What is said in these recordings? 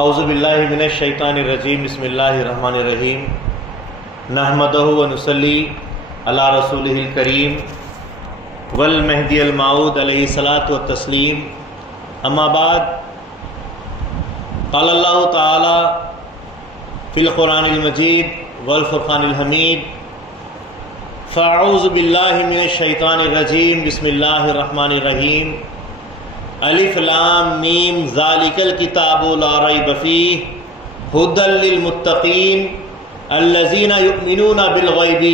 اعوذ باللہ من الشیطان الرجیم بسم اللہ الرحمن الرحیم نحمدہ ونصلی علی رسولہ الکریم والمہدی الموعود علیہ الصلاۃ والتسلیم اما بعد قال اللہ تعالی فی القرآن المجید والفرقان الحمید فاعوذ باللہ من الشیطان الرجیم بسم اللہ الرحمن الرحیم الف لام میم ذالک الکتاب لا ریب فیہ ھدی للمتقین الذین یؤمنون بالغیب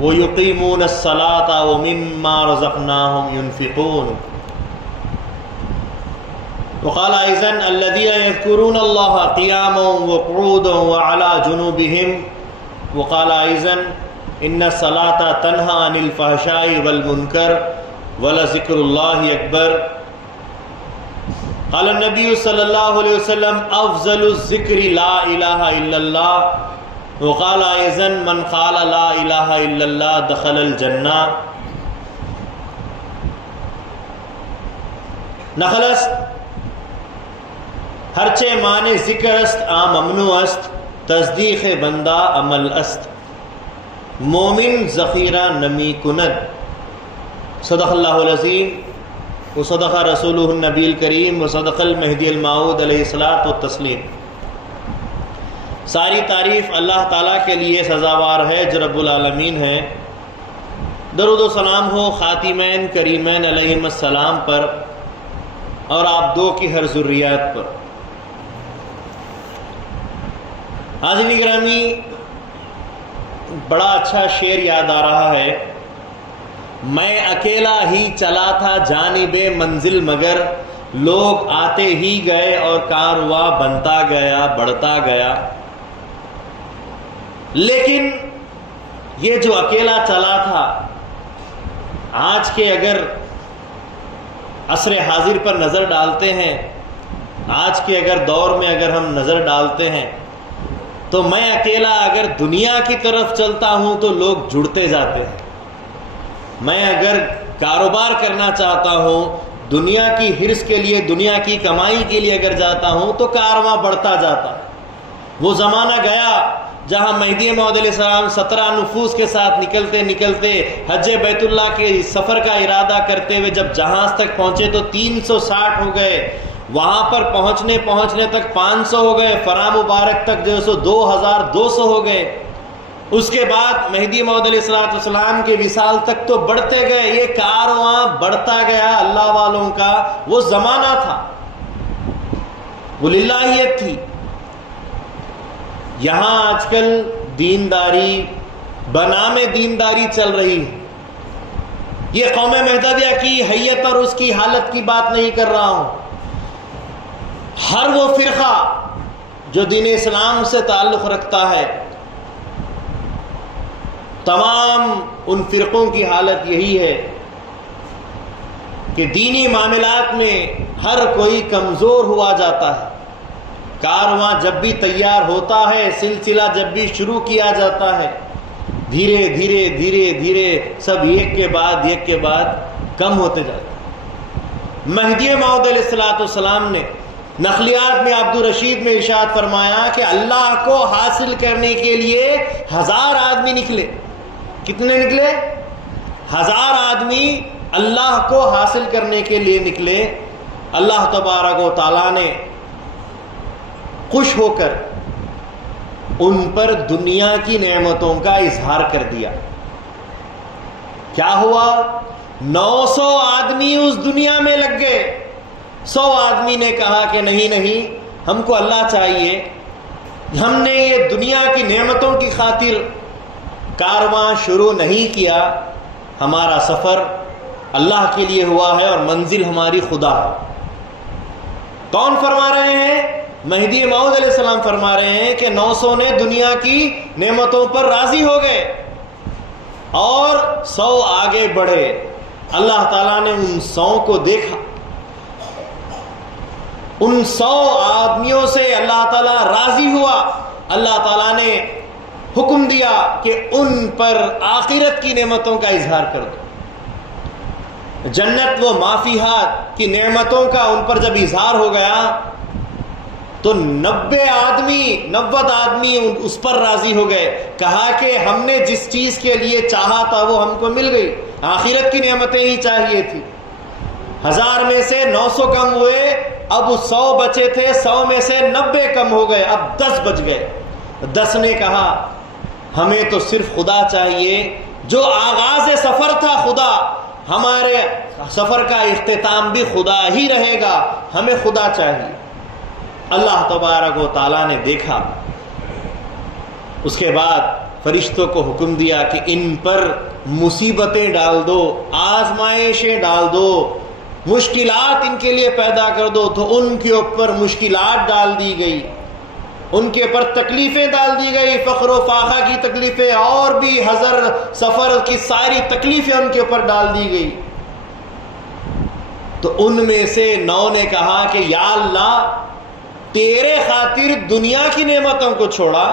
ویقیمون الصلاۃ ومما رزقناہم ینفقون وقال ايضا الذين يذكرون الله قياما وقعودا وعلى جنوبهم وقال ايضا ان الصلاة تنهى عن الفحشاء والمنكر ولذكر الله اکبر قال النبي صلى الله عليه وسلم افضل الذکر لا الہ الا اللہ وقال ايضا من قال لا الہ الا اللہ دخل الجنہ. نخل است ہرچہ معنی ذکر است آ ممنوع است تصدیق بندہ عمل است مومن ذخیرہ نمی کند. صدق اللہ العظیم وصدق رسولہ النبی الکریم وصدق المہدی الموعود علیہ الصلاۃ والتسلیم. ساری تعریف اللہ تعالیٰ کے لیے سزاوار ہے جو رب العالمین ہے. درود و سلام ہو خاتمین کریمین علیہم السلام پر اور آپ دو کی ہر ذریات پر. حاضرین گرامی، بڑا اچھا شعر یاد آ رہا ہے. میں اکیلا ہی چلا تھا جانب منزل مگر لوگ آتے ہی گئے اور کارواں بنتا گیا بڑھتا گیا. لیکن یہ جو اکیلا چلا تھا آج کے اگر عصر حاضر پر نظر ڈالتے ہیں، آج کے اگر دور میں اگر ہم نظر ڈالتے ہیں تو میں اکیلا اگر دنیا کی طرف چلتا ہوں تو لوگ جڑتے جاتے ہیں. میں اگر کاروبار کرنا چاہتا ہوں، دنیا کی حرص کے لیے، دنیا کی کمائی کے لیے اگر جاتا ہوں تو کارواں بڑھتا جاتا. وہ زمانہ گیا جہاں مہدی موعود علیہ السلام 17 نفوس کے ساتھ نکلتے حج بیت اللہ کے سفر کا ارادہ کرتے ہوئے جب جہاز تک پہنچے تو 360 ہو گئے. وہاں پر پہنچنے تک 500 ہو گئے. فرا مبارک تک جو سو 2200 ہو گئے. اس کے بعد مہدی موعود علیہ السلام کے وصال تک تو بڑھتے گئے. یہ کارواں بڑھتا گیا اللہ والوں کا. وہ زمانہ تھا، وہ للہیت تھی. یہاں آج کل دینداری بنام دینداری چل رہی ہے. یہ قوم مہدویہ کی حیت اور اس کی حالت کی بات نہیں کر رہا ہوں. ہر وہ فرقہ جو دین اسلام سے تعلق رکھتا ہے، تمام ان فرقوں کی حالت یہی ہے کہ دینی معاملات میں ہر کوئی کمزور ہوا جاتا ہے. کارواں جب بھی تیار ہوتا ہے، سلسلہ جب بھی شروع کیا جاتا ہے، دھیرے دھیرے سب ایک کے بعد کم ہوتے جاتے ہیں. مہدی موعود علیہ السلام نے نقلیات میں عبد الرشید میں ارشاد فرمایا کہ اللہ کو حاصل کرنے کے لیے 1000 آدمی نکلے. کتنے نکلے؟ 1000 آدمی اللہ کو حاصل کرنے کے لیے نکلے. اللہ تبارک و تعالیٰ نے خوش ہو کر ان پر دنیا کی نعمتوں کا اظہار کر دیا. کیا ہوا؟ 900 آدمی اس دنیا میں لگ گئے. 100 آدمی نے کہا کہ نہیں، ہم کو اللہ چاہیے. ہم نے یہ دنیا کی نعمتوں کی خاطر کارواں شروع نہیں کیا. ہمارا سفر اللہ کے لیے ہوا ہے اور منزل ہماری خدا ہے. کون فرما رہے ہیں؟ مہدی موعود علیہ السلام فرما رہے ہیں کہ 900 نے دنیا کی نعمتوں پر راضی ہو گئے اور 100 آگے بڑھے. اللہ تعالیٰ نے ان 100 کو دیکھا. ان 100 آدمیوں سے اللہ تعالیٰ راضی ہوا. اللہ تعالیٰ نے حکم دیا کہ ان پر آخرت کی نعمتوں کا اظہار کر دو. جنت و مافیہات کی نعمتوں کا ان پر جب اظہار ہو گیا تو 90 آدمی اس پر راضی ہو گئے. کہا کہ ہم نے جس چیز کے لیے چاہا تھا وہ ہم کو مل گئی، آخرت کی نعمتیں ہی چاہیے تھی. 1000 میں سے 900 کم ہوئے، اب 100 بچے تھے، 100 میں سے 90 کم ہو گئے، اب 10 بچ گئے. 10 نے کہا ہمیں تو صرف خدا چاہیے، جو آغاز سفر تھا خدا، ہمارے سفر کا اختتام بھی خدا ہی رہے گا، ہمیں خدا چاہیے. اللہ تبارک و تعالیٰ نے دیکھا، اس کے بعد فرشتوں کو حکم دیا کہ ان پر مصیبتیں ڈال دو، آزمائشیں ڈال دو، مشکلات ان کے لیے پیدا کر دو. تو ان کے اوپر مشکلات ڈال دی گئی، ان کے اوپر تکلیفیں ڈال دی گئی، فقر و فاقہ کی تکلیفیں اور بھی حضر سفر کی ساری تکلیفیں ان کے اوپر ڈال دی گئی. تو ان میں سے 9 نے کہا کہ یا اللہ، تیرے خاطر دنیا کی نعمتوں کو چھوڑا،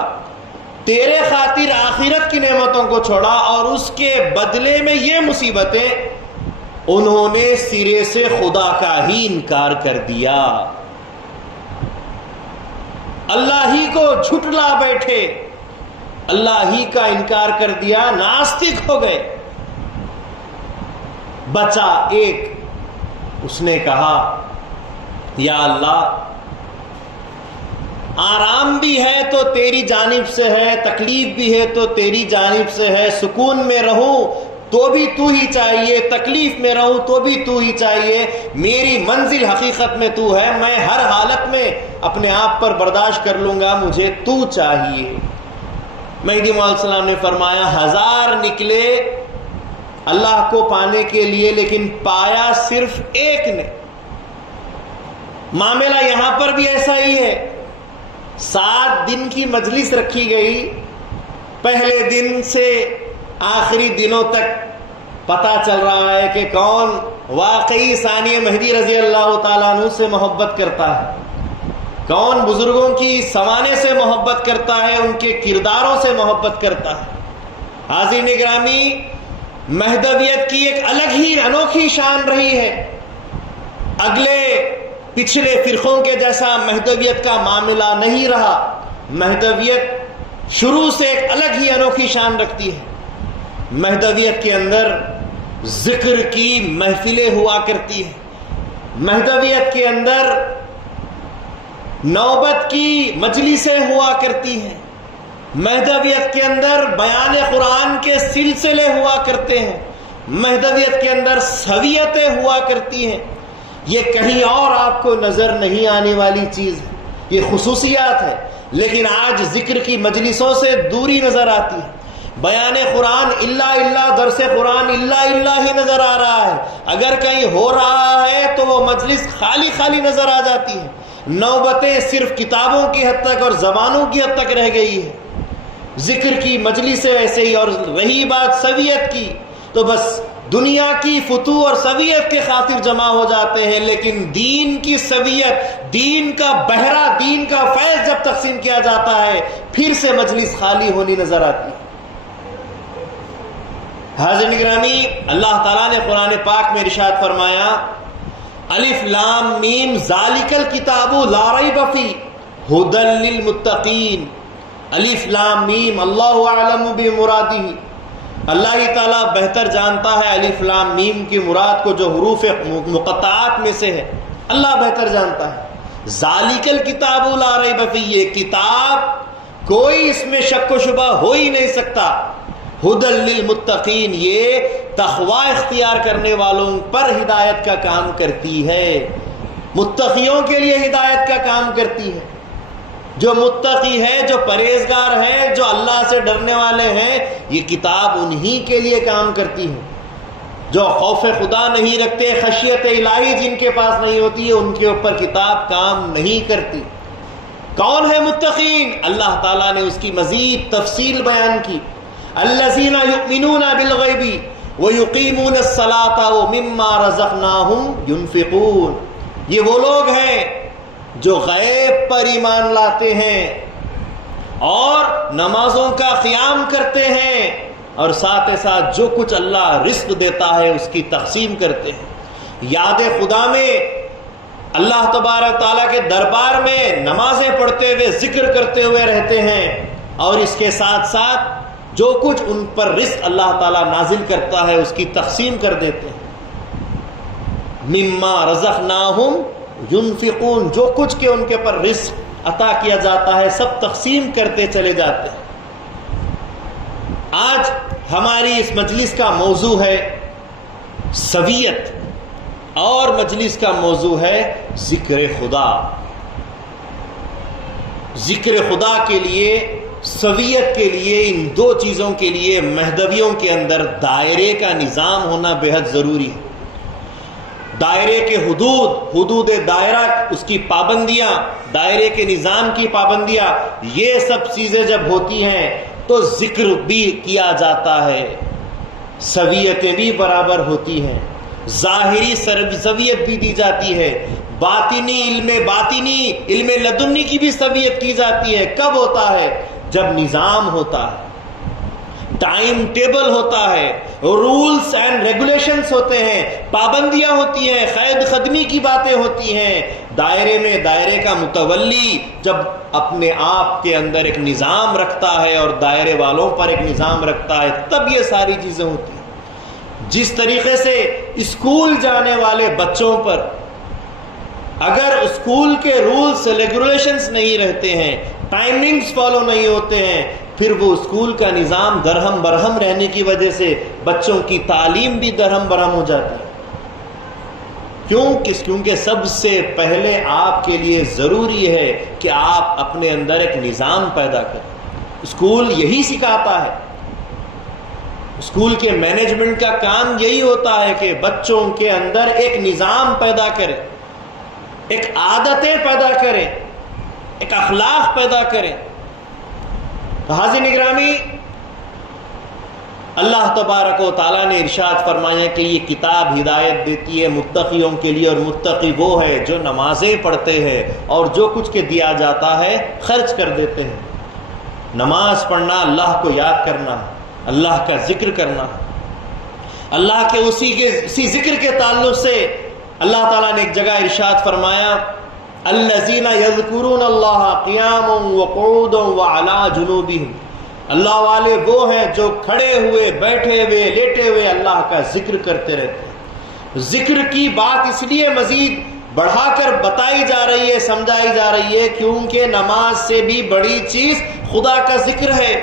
تیرے خاطر آخرت کی نعمتوں کو چھوڑا، اور اس کے بدلے میں یہ مصیبتیں. انہوں نے سرے سے خدا کا ہی انکار کر دیا، اللہ ہی کو جھٹلا بیٹھے، اللہ ہی کا انکار کر دیا، ناستک ہو گئے. بچا ایک، اس نے کہا یا اللہ، آرام بھی ہے تو تیری جانب سے ہے، تکلیف بھی ہے تو تیری جانب سے ہے، سکون میں رہوں تو بھی تو ہی چاہیے، تکلیف میں رہوں تو بھی تو ہی چاہیے، میری منزل حقیقت میں تو ہے، میں ہر حالت میں اپنے آپ پر برداشت کر لوں گا، مجھے تو چاہیے. مہدی موعود علیہ السلام نے فرمایا 1000 نکلے اللہ کو پانے کے لیے، لیکن پایا صرف ایک نے. معاملہ یہاں پر بھی ایسا ہی ہے. 7 دن کی مجلس رکھی گئی، پہلے دن سے آخری دنوں تک پتہ چل رہا ہے کہ کون واقعی ثانی مہدی رضی اللہ تعالیٰ عنہ سے محبت کرتا ہے، کون بزرگوں کی سوانے سے محبت کرتا ہے، ان کے کرداروں سے محبت کرتا ہے. حاضرین گرامی، مہدویت کی ایک الگ ہی انوکھی شان رہی ہے. اگلے پچھلے فرقوں کے جیسا مہدویت کا معاملہ نہیں رہا. مہدویت شروع سے ایک الگ ہی انوکھی شان رکھتی ہے. مہدویت کے اندر ذکر کی محفلیں ہوا کرتی ہیں، مہدویت کے اندر نوبت کی مجلسیں ہوا کرتی ہیں، مہدویت کے اندر بیان قرآن کے سلسلے ہوا کرتے ہیں، مہدویت کے اندر سویتیں ہوا کرتی ہیں. یہ کہیں اور آپ کو نظر نہیں آنے والی چیز ہے، یہ خصوصیات ہے. لیکن آج ذکر کی مجلسوں سے دوری نظر آتی ہے. بیان قرآن اللہ درس قرآن اللہ ہی نظر آ رہا ہے. اگر کہیں ہو رہا ہے تو وہ مجلس خالی نظر آ جاتی ہے. نوبتیں صرف کتابوں کی حد تک اور زبانوں کی حد تک رہ گئی ہے. ذکر کی مجلسیں ایسے ہی. اور رہی بات سویت کی، تو بس دنیا کی فتوح اور سویت کے خاطر جمع ہو جاتے ہیں، لیکن دین کی سویت، دین کا بہرا، دین کا فیض جب تقسیم کیا جاتا ہے پھر سے مجلس خالی ہونی نظر آتی ہے. حاضرین گرامی، اللہ تعالیٰ نے قرآن پاک میں ارشاد فرمایا الف لام میم ذالک الکتاب لا ریب فیہ ھدی للمتقین. الف لام میم اللہ اعلم بمرادہ. اللہ تعالیٰ بہتر جانتا ہے الف لام میم کی مراد کو، جو حروف مقطعات میں سے ہے، اللہ بہتر جانتا ہے. ذالک الکتاب لا ریب فیہ، یہ کتاب کوئی اس میں شک و شبہ ہو ہی نہیں سکتا. ھدی للمتقین، یہ تقوی اختیار کرنے والوں پر ہدایت کا کام کرتی ہے، متقیوں کے لیے ہدایت کا کام کرتی ہے. جو متقی ہے، جو پرہیزگار ہیں، جو اللہ سے ڈرنے والے ہیں، یہ کتاب انہی کے لیے کام کرتی ہے. جو خوف خدا نہیں رکھتے، خشیت الہی جن کے پاس نہیں ہوتی ہے، ان کے اوپر کتاب کام نہیں کرتی. کون ہے متقین؟ اللہ تعالیٰ نے اس کی مزید تفصیل بیان کی. الذین یؤمنون بالغیب ویقیمون الصلاۃ ومما رزقناہم ینفقون. یہ وہ لوگ ہیں جو غیب پر ایمان لاتے ہیں اور نمازوں کا قیام کرتے ہیں، اور ساتھ ساتھ جو کچھ اللہ رزق دیتا ہے اس کی تقسیم کرتے ہیں. یاد خدا میں اللہ تبارک تعالیٰ کے دربار میں نمازیں پڑھتے ہوئے ذکر کرتے ہوئے رہتے ہیں، اور اس کے ساتھ ساتھ جو کچھ ان پر رزق اللہ تعالیٰ نازل کرتا ہے اس کی تقسیم کر دیتے ہیں۔ مما رزقناہم ينفقون، جو کچھ کہ ان کے پر رزق عطا کیا جاتا ہے سب تقسیم کرتے چلے جاتے ہیں۔ آج ہماری اس مجلس کا موضوع ہے سویت، اور مجلس کا موضوع ہے ذکر خدا۔ ذکر خدا کے لیے، سویت کے لیے، ان دو چیزوں کے لیے مہدویوں کے اندر دائرے کا نظام ہونا بہت ضروری ہے۔ دائرے کے حدود دائرہ، اس کی پابندیاں، دائرے کے نظام کی پابندیاں، یہ سب چیزیں جب ہوتی ہیں تو ذکر بھی کیا جاتا ہے، سویتیں بھی برابر ہوتی ہیں، ظاہری سویت بھی دی جاتی ہے، باطنی علم لدنی کی بھی سویت کی جاتی ہے۔ کب ہوتا ہے؟ جب نظام ہوتا ہے، ٹائم ٹیبل ہوتا ہے، رولز اینڈ ریگولیشنز ہوتے ہیں، پابندیاں ہوتی ہیں، قید خدمی کی باتیں ہوتی ہیں۔ دائرے میں دائرے کا متولی جب اپنے آپ کے اندر ایک نظام رکھتا ہے اور دائرے والوں پر ایک نظام رکھتا ہے تب یہ ساری چیزیں ہوتی ہیں۔ جس طریقے سے اسکول جانے والے بچوں پر اگر اسکول کے رولز ریگولیشنز نہیں رہتے ہیں، ٹائمنگز فالو نہیں ہوتے ہیں، پھر وہ اسکول کا نظام درہم برہم رہنے کی وجہ سے بچوں کی تعلیم بھی درہم برہم ہو جاتی ہے۔ کیونکہ سب سے پہلے آپ کے لیے ضروری ہے کہ آپ اپنے اندر ایک نظام پیدا کریں۔ اسکول یہی سکھاتا ہے، اسکول کے مینجمنٹ کا کام یہی ہوتا ہے کہ بچوں کے اندر ایک نظام پیدا کرے، ایک عادتیں پیدا کریں، ایک اخلاق پیدا کریں۔ حاضرین گرامی، اللہ تبارک و تعالیٰ نے ارشاد فرمایا کہ یہ کتاب ہدایت دیتی ہے متقیوں کے لیے، اور متقی وہ ہے جو نمازیں پڑھتے ہیں اور جو کچھ کے دیا جاتا ہے خرچ کر دیتے ہیں۔ نماز پڑھنا اللہ کو یاد کرنا، اللہ کا ذکر کرنا، اللہ کے اسی ذکر کے تعلق سے اللہ تعالیٰ نے ایک جگہ ارشاد فرمایا الذین یذکرون اللہ قیاما وقعودا وعلی جنوبہم، اللہ والے وہ ہیں جو کھڑے ہوئے، بیٹھے ہوئے، لیٹے ہوئے اللہ کا ذکر کرتے رہتے ہیں۔ ذکر کی بات اس لیے مزید بڑھا کر بتائی جا رہی ہے، سمجھائی جا رہی ہے کیونکہ نماز سے بھی بڑی چیز خدا کا ذکر ہے۔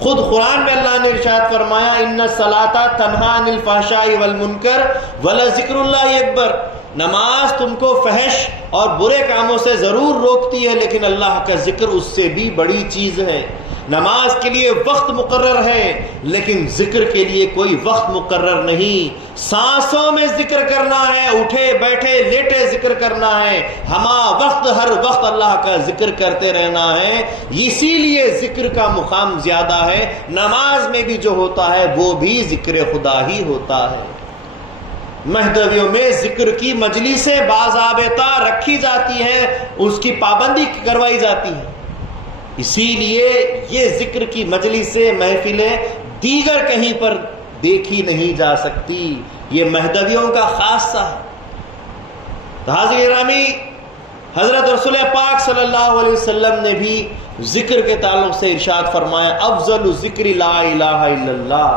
خود قرآن میں اللہ نے ارشاد فرمایا ان الصلاۃ تنہی عن الفحشاء والمنکر ولذکر اللہ اکبر، نماز تم کو فحش اور برے کاموں سے ضرور روکتی ہے لیکن اللہ کا ذکر اس سے بھی بڑی چیز ہے۔ نماز کے لیے وقت مقرر ہے لیکن ذکر کے لیے کوئی وقت مقرر نہیں۔ سانسوں میں ذکر کرنا ہے، اٹھے بیٹھے لیٹے ذکر کرنا ہے، ہما وقت ہر وقت اللہ کا ذکر کرتے رہنا ہے۔ اسی لیے ذکر کا مقام زیادہ ہے۔ نماز میں بھی جو ہوتا ہے وہ بھی ذکر خدا ہی ہوتا ہے۔ مہدویوں میں ذکر کی مجلسیں باضابطہ رکھی جاتی ہیں، اس کی پابندی کروائی جاتی ہے۔ اسی لیے یہ ذکر کی مجلسیں، محفلیں دیگر کہیں پر دیکھی نہیں جا سکتی، یہ مہدویوں کا خاصہ ہے۔ حاضرین گرامی، حضرت رسول پاک صلی اللہ علیہ وسلم نے بھی ذکر کے تعلق سے ارشاد فرمایا افضل الذکر لا الہ الا اللہ،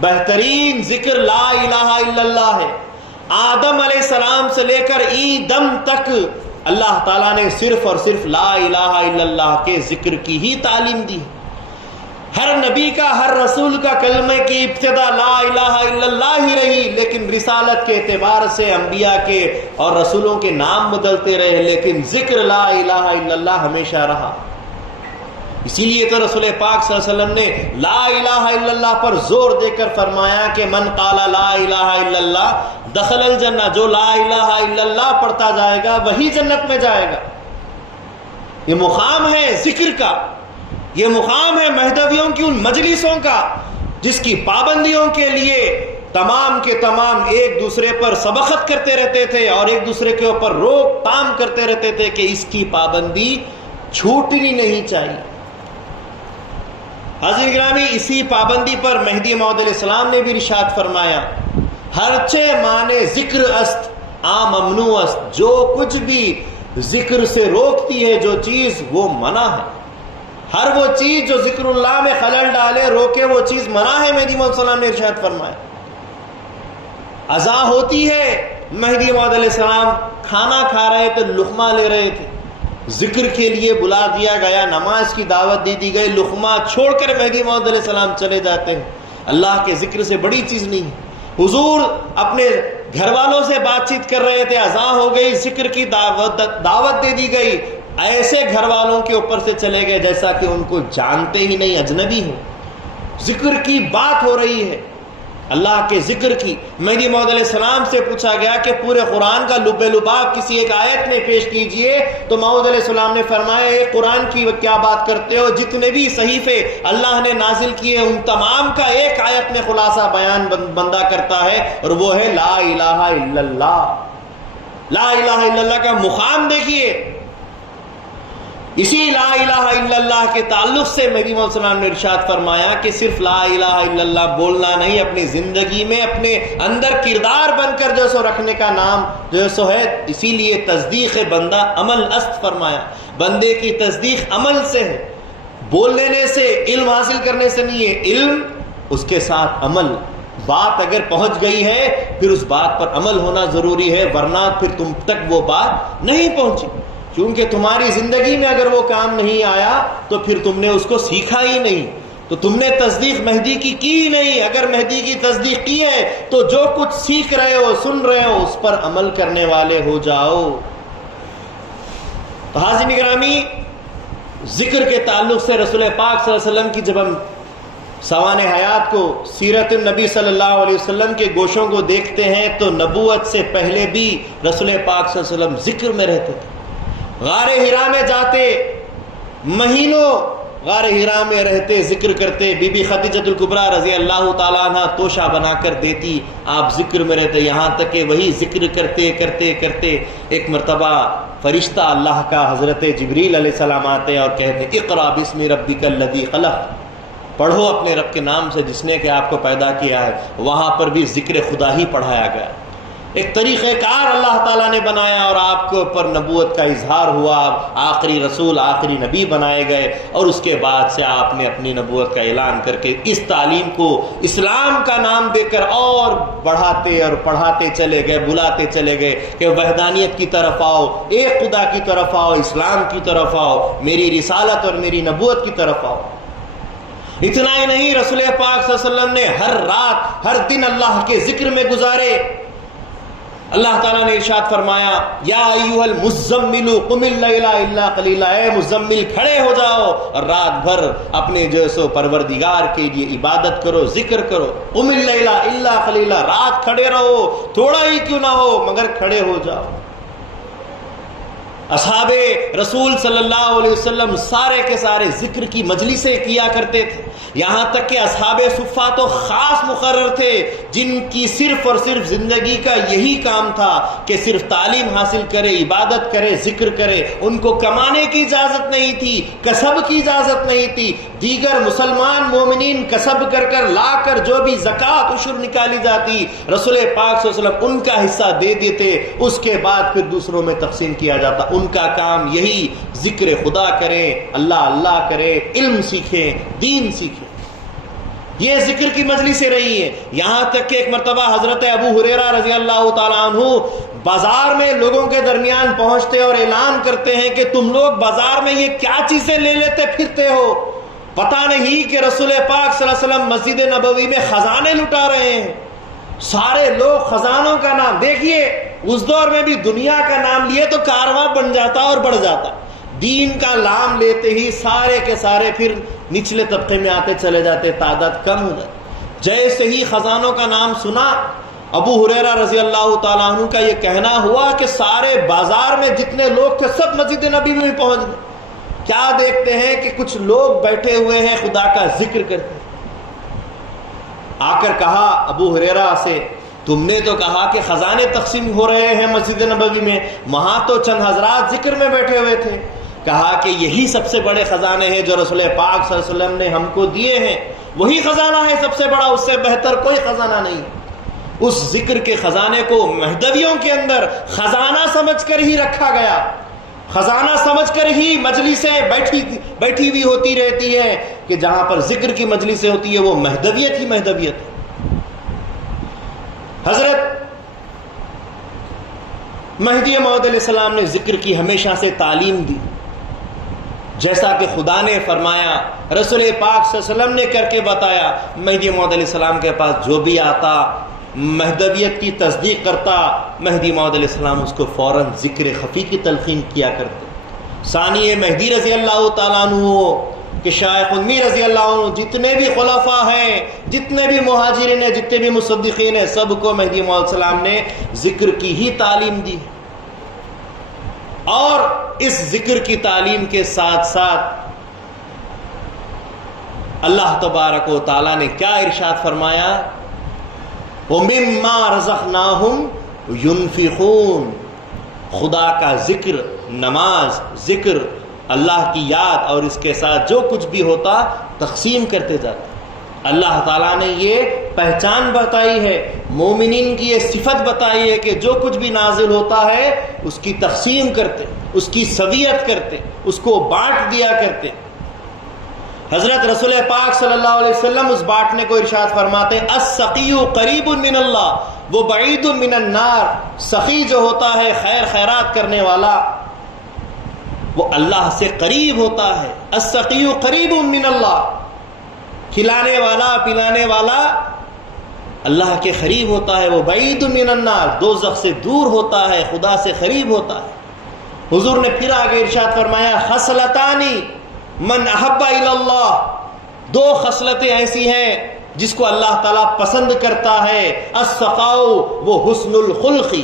بہترین ذکر لا الہ الا اللہ ہے۔ آدم علیہ السلام سے لے کر دم تک اللہ تعالیٰ نے صرف اور صرف لا الہ الا اللہ کے ذکر کی ہی تعلیم دی۔ ہر نبی کا، ہر رسول کا کلمے کی ابتدا لا الہ الا اللہ ہی رہی، لیکن رسالت کے اعتبار سے انبیاء کے اور رسولوں کے نام بدلتے رہے لیکن ذکر لا الہ الا اللہ ہمیشہ رہا۔ اسی لیے تو رسول پاک صلی اللہ علیہ وسلم نے لا الہ الا اللہ پر زور دے کر فرمایا کہ من قال لا الہ الا اللہ دخل الجنہ، جو لا الہ الا اللہ پڑھتا جائے گا وہی جنت میں جائے گا۔ یہ مقام ہے ذکر کا، یہ مقام ہے مہدویوں کی ان مجلسوں کا جس کی پابندیوں کے لیے تمام کے تمام ایک دوسرے پر سبقت کرتے رہتے تھے اور ایک دوسرے کے اوپر روک تام کرتے رہتے تھے کہ اس کی پابندی چھوٹنی نہیں چاہیے۔ حاضرین گرامی، اسی پابندی پر مہدی موعود علیہ السلام نے بھی ارشاد فرمایا ہرچے مانے ذکر است ممنوع است، جو کچھ بھی ذکر سے روکتی ہے جو چیز وہ منع ہے. ہر وہ چیز جو ذکر اللہ میں خلل ڈالے روکے وہ چیز منع ہے. مہدی موعود علیہ السلام نے ارشاد فرمایا. اذان ہوتی ہے، مہدی موعود علیہ السلام کھانا کھا رہے تھے، لقمہ لے رہے تھے، ذکر کے لیے بلا دیا گیا، نماز کی دعوت دے دی گئی، لقمہ چھوڑ کر مہدی موعود علیہ السلام چلے جاتے ہیں. اللہ کے ذکر سے بڑی چیز نہیں ہے. حضور اپنے گھر والوں سے بات چیت کر رہے تھے، اذان ہو گئی، ذکر کی دعوت دے دی گئی، ایسے گھر والوں کے اوپر سے چلے گئے جیسا کہ ان کو جانتے ہی نہیں، اجنبی ہو. ذکر کی بات ہو رہی ہے، اللہ کے ذکر کی. مہدی موعود علیہ السلام سے پوچھا گیا کہ پورے قرآن کا لب لباب کسی ایک آیت میں پیش کیجئے، تو موعود علیہ السلام نے فرمایا یہ قرآن کی کیا بات کرتے ہو، جتنے بھی صحیفے اللہ نے نازل کیے ان تمام کا ایک آیت میں خلاصہ بیان بندہ کرتا ہے، اور وہ ہے لا الہ الا اللہ. لا الہ الا اللہ کا مقام دیکھیے. اسی لا الہ الا اللہ کے تعلق سے مہدی موعود علیہ السلام نے ارشاد فرمایا کہ صرف لا الہ الا اللہ بولنا نہیں، اپنی زندگی میں اپنے اندر کردار بن کر جو سو رکھنے کا نام جو سو ہے. اسی لیے تصدیق بندہ عمل است فرمایا. بندے کی تصدیق عمل سے ہے، بول لینے سے، علم حاصل کرنے سے نہیں ہے. علم اس کے ساتھ عمل. بات اگر پہنچ گئی ہے پھر اس بات پر عمل ہونا ضروری ہے، ورنہ پھر تم تک وہ بات نہیں پہنچی. کیونکہ تمہاری زندگی میں اگر وہ کام نہیں آیا تو پھر تم نے اس کو سیکھا ہی نہیں، تو تم نے تصدیق مہدی کی ہی نہیں. اگر مہدی کی تصدیق کی ہے تو جو کچھ سیکھ رہے ہو، سن رہے ہو، اس پر عمل کرنے والے ہو جاؤ. تو حاضرین گرامی، ذکر کے تعلق سے رسول پاک صلی اللہ علیہ وسلم کی جب ہم سوانح حیات کو، سیرت النبی صلی اللہ علیہ وسلم کے گوشوں کو دیکھتے ہیں تو نبوت سے پہلے بھی رسول پاک صلی اللہ علیہ وسلم ذکر میں رہتے تھے. غار ہرا میں جاتے، مہینوں غار ہرا میں رہتے، ذکر کرتے. بی بی خدیجۃ الکبریٰ رضی اللہ تعالیٰ عنہ توشہ بنا کر دیتی، آپ ذکر میں رہتے. یہاں تک کہ وہی ذکر کرتے کرتے کرتے ایک مرتبہ فرشتہ اللہ کا حضرت جبریل علیہ السلام آتے اور کہتے اقرأ باسم ربک الذی خلق، پڑھو اپنے رب کے نام سے جس نے کہ آپ کو پیدا کیا ہے. وہاں پر بھی ذکر خدا ہی پڑھایا گیا. ایک طریقہ کار اللہ تعالیٰ نے بنایا اور آپ کے اوپر نبوت کا اظہار ہوا. آخری رسول، آخری نبی بنائے گئے، اور اس کے بعد سے آپ نے اپنی نبوت کا اعلان کر کے اس تعلیم کو اسلام کا نام دے کر اور بڑھاتے اور پڑھاتے چلے گئے، بلاتے چلے گئے کہ وحدانیت کی طرف آؤ، ایک خدا کی طرف آؤ، اسلام کی طرف آؤ، میری رسالت اور میری نبوت کی طرف آؤ. اتنا ہی نہیں، رسول پاک صلی اللہ علیہ وسلم نے ہر رات ہر دن اللہ کے ذکر میں گزارے. اللہ تعالیٰ نے ارشاد فرمایا یا ایھا المزمل قم اللیل الا قلیلا، اے مزمل کھڑے ہو جاؤ اور رات بھر اپنے جو سو پروردگار کے لیے عبادت کرو، ذکر کرو. قم اللیل الا قلیلا، رات کھڑے رہو، تھوڑا ہی کیوں نہ ہو مگر کھڑے ہو جاؤ. اصحاب رسول صلی اللہ علیہ وسلم سارے کے سارے ذکر کی مجلسیں کیا کرتے تھے. یہاں تک کہ اصحاب صفہ تو خاص مقرر تھے جن کی صرف اور صرف زندگی کا یہی کام تھا کہ صرف تعلیم حاصل کرے، عبادت کرے، ذکر کرے. ان کو کمانے کی اجازت نہیں تھی، کسب کی اجازت نہیں تھی. دیگر مسلمان مومنین کسب کر کر لا کر جو بھی زکوٰۃ عشر نکالی جاتی، رسول پاک صلی اللہ علیہ وسلم ان کا حصہ دے دیتے، اس کے بعد پھر دوسروں میں تقسیم کیا جاتا. ان کا کام یہی ذکر خدا کریں، اللہ اللہ کریں، علم سیکھیں، دین سیکھیں. یہ ذکر کی مجلسیں رہی ہیں. یہاں تک کہ ایک مرتبہ حضرت ابو ہریرہ رضی اللہ تعالیٰ عنہ بازار میں لوگوں کے درمیان پہنچتے اور اعلان کرتے ہیں کہ تم لوگ بازار میں یہ کیا چیزیں لے لیتے پھرتے ہو؟ پتہ نہیں کہ رسول پاک صلی اللہ علیہ وسلم مسجد نبوی میں خزانے لٹا رہے ہیں. سارے لوگ خزانوں کا نام دیکھیے، اس دور میں بھی دنیا کا نام لیے تو کارواں بن جاتا اور بڑھ جاتا. دین کا نام لیتے ہی سارے کے سارے پھر نچلے طبقے میں آتے چلے جاتے، تعداد کم ہو جاتی. جیسے ہی خزانوں کا نام سنا، ابو ہریرہ رضی اللہ تعالیٰ عنہ کا یہ کہنا ہوا کہ سارے بازار میں جتنے لوگ تھے سب مسجد نبی میں پہنچ گئے. کیا دیکھتے ہیں کہ کچھ لوگ بیٹھے ہوئے ہیں خدا کا ذکر کرتے ہیں. آ کر کہا ابو ہریرہ سے تم نے تو کہا کہ خزانے تقسیم ہو رہے ہیں مسجد نبوی میں، وہاں تو چند حضرات ذکر میں بیٹھے ہوئے تھے. کہا کہ یہی سب سے بڑے خزانے ہیں جو رسول پاک صلی اللہ علیہ وسلم نے ہم کو دیے ہیں، وہی خزانہ ہے سب سے بڑا، اس سے بہتر کوئی خزانہ نہیں. اس ذکر کے خزانے کو مہدویوں کے اندر خزانہ سمجھ کر ہی رکھا گیا، خزانہ سمجھ کر ہی مجلسیں بیٹھی ہوئی ہوتی رہتی ہیں کہ جہاں پر ذکر کی مجلسیں ہوتی ہے وہ مہدویت ہی مہدویت ہے۔ حضرت مہدی موعود علیہ السلام نے ذکر کی ہمیشہ سے تعلیم دی، جیسا کہ خدا نے فرمایا، رسول پاک صلی اللہ علیہ وسلم نے کر کے بتایا۔ مہدی موعود علیہ السلام کے پاس جو بھی آتا مہدویت کی تصدیق کرتا، مہدی موعود علیہ السلام اس کو فوراً ذکر خفی کی تلقین کیا کرتے۔ ثانی مہدی رضی اللہ تعالیٰ عنہ کہ شیخ امی رضی اللہ عنہ، جتنے بھی خلفاء ہیں، جتنے بھی مہاجرین ہیں، جتنے بھی مصدقین ہیں، سب کو مہدی موعود علیہ السلام نے ذکر کی ہی تعلیم دی۔ اور اس ذکر کی تعلیم کے ساتھ ساتھ اللہ تبارک و تعالیٰ نے کیا ارشاد فرمایا؟ وَمِمَّا رَزَقْنَاهُمْ يُنْفِقُونَ، خدا کا ذکر، نماز، ذکر، اللہ کی یاد اور اس کے ساتھ جو کچھ بھی ہوتا تقسیم کرتے جاتے۔ اللہ تعالیٰ نے یہ پہچان بتائی ہے، مومنین کی یہ صفت بتائی ہے کہ جو کچھ بھی نازل ہوتا ہے اس کی تقسیم کرتے، اس کی سویت کرتے، اس کو بانٹ دیا کرتے۔ حضرت رسول پاک صلی اللہ علیہ وسلم اس بانٹنے کو ارشاد فرماتے، السقی قریب من اللہ وبعید من النار، سخی جو ہوتا ہے خیر خیرات کرنے والا وہ اللہ سے قریب ہوتا ہے۔ السقی قریب من اللہ، کھلانے والا پلانے والا اللہ کے قریب ہوتا ہے۔ وہ بعید من النار، دوزخ سے دور ہوتا ہے، خدا سے قریب ہوتا ہے۔ حضور نے پھر آگے ارشاد فرمایا، خصلتانی من احب الی اللہ، دو خصلتیں ایسی ہیں جس کو اللہ تعالیٰ پسند کرتا ہے۔ السخاء و حسن الخلق،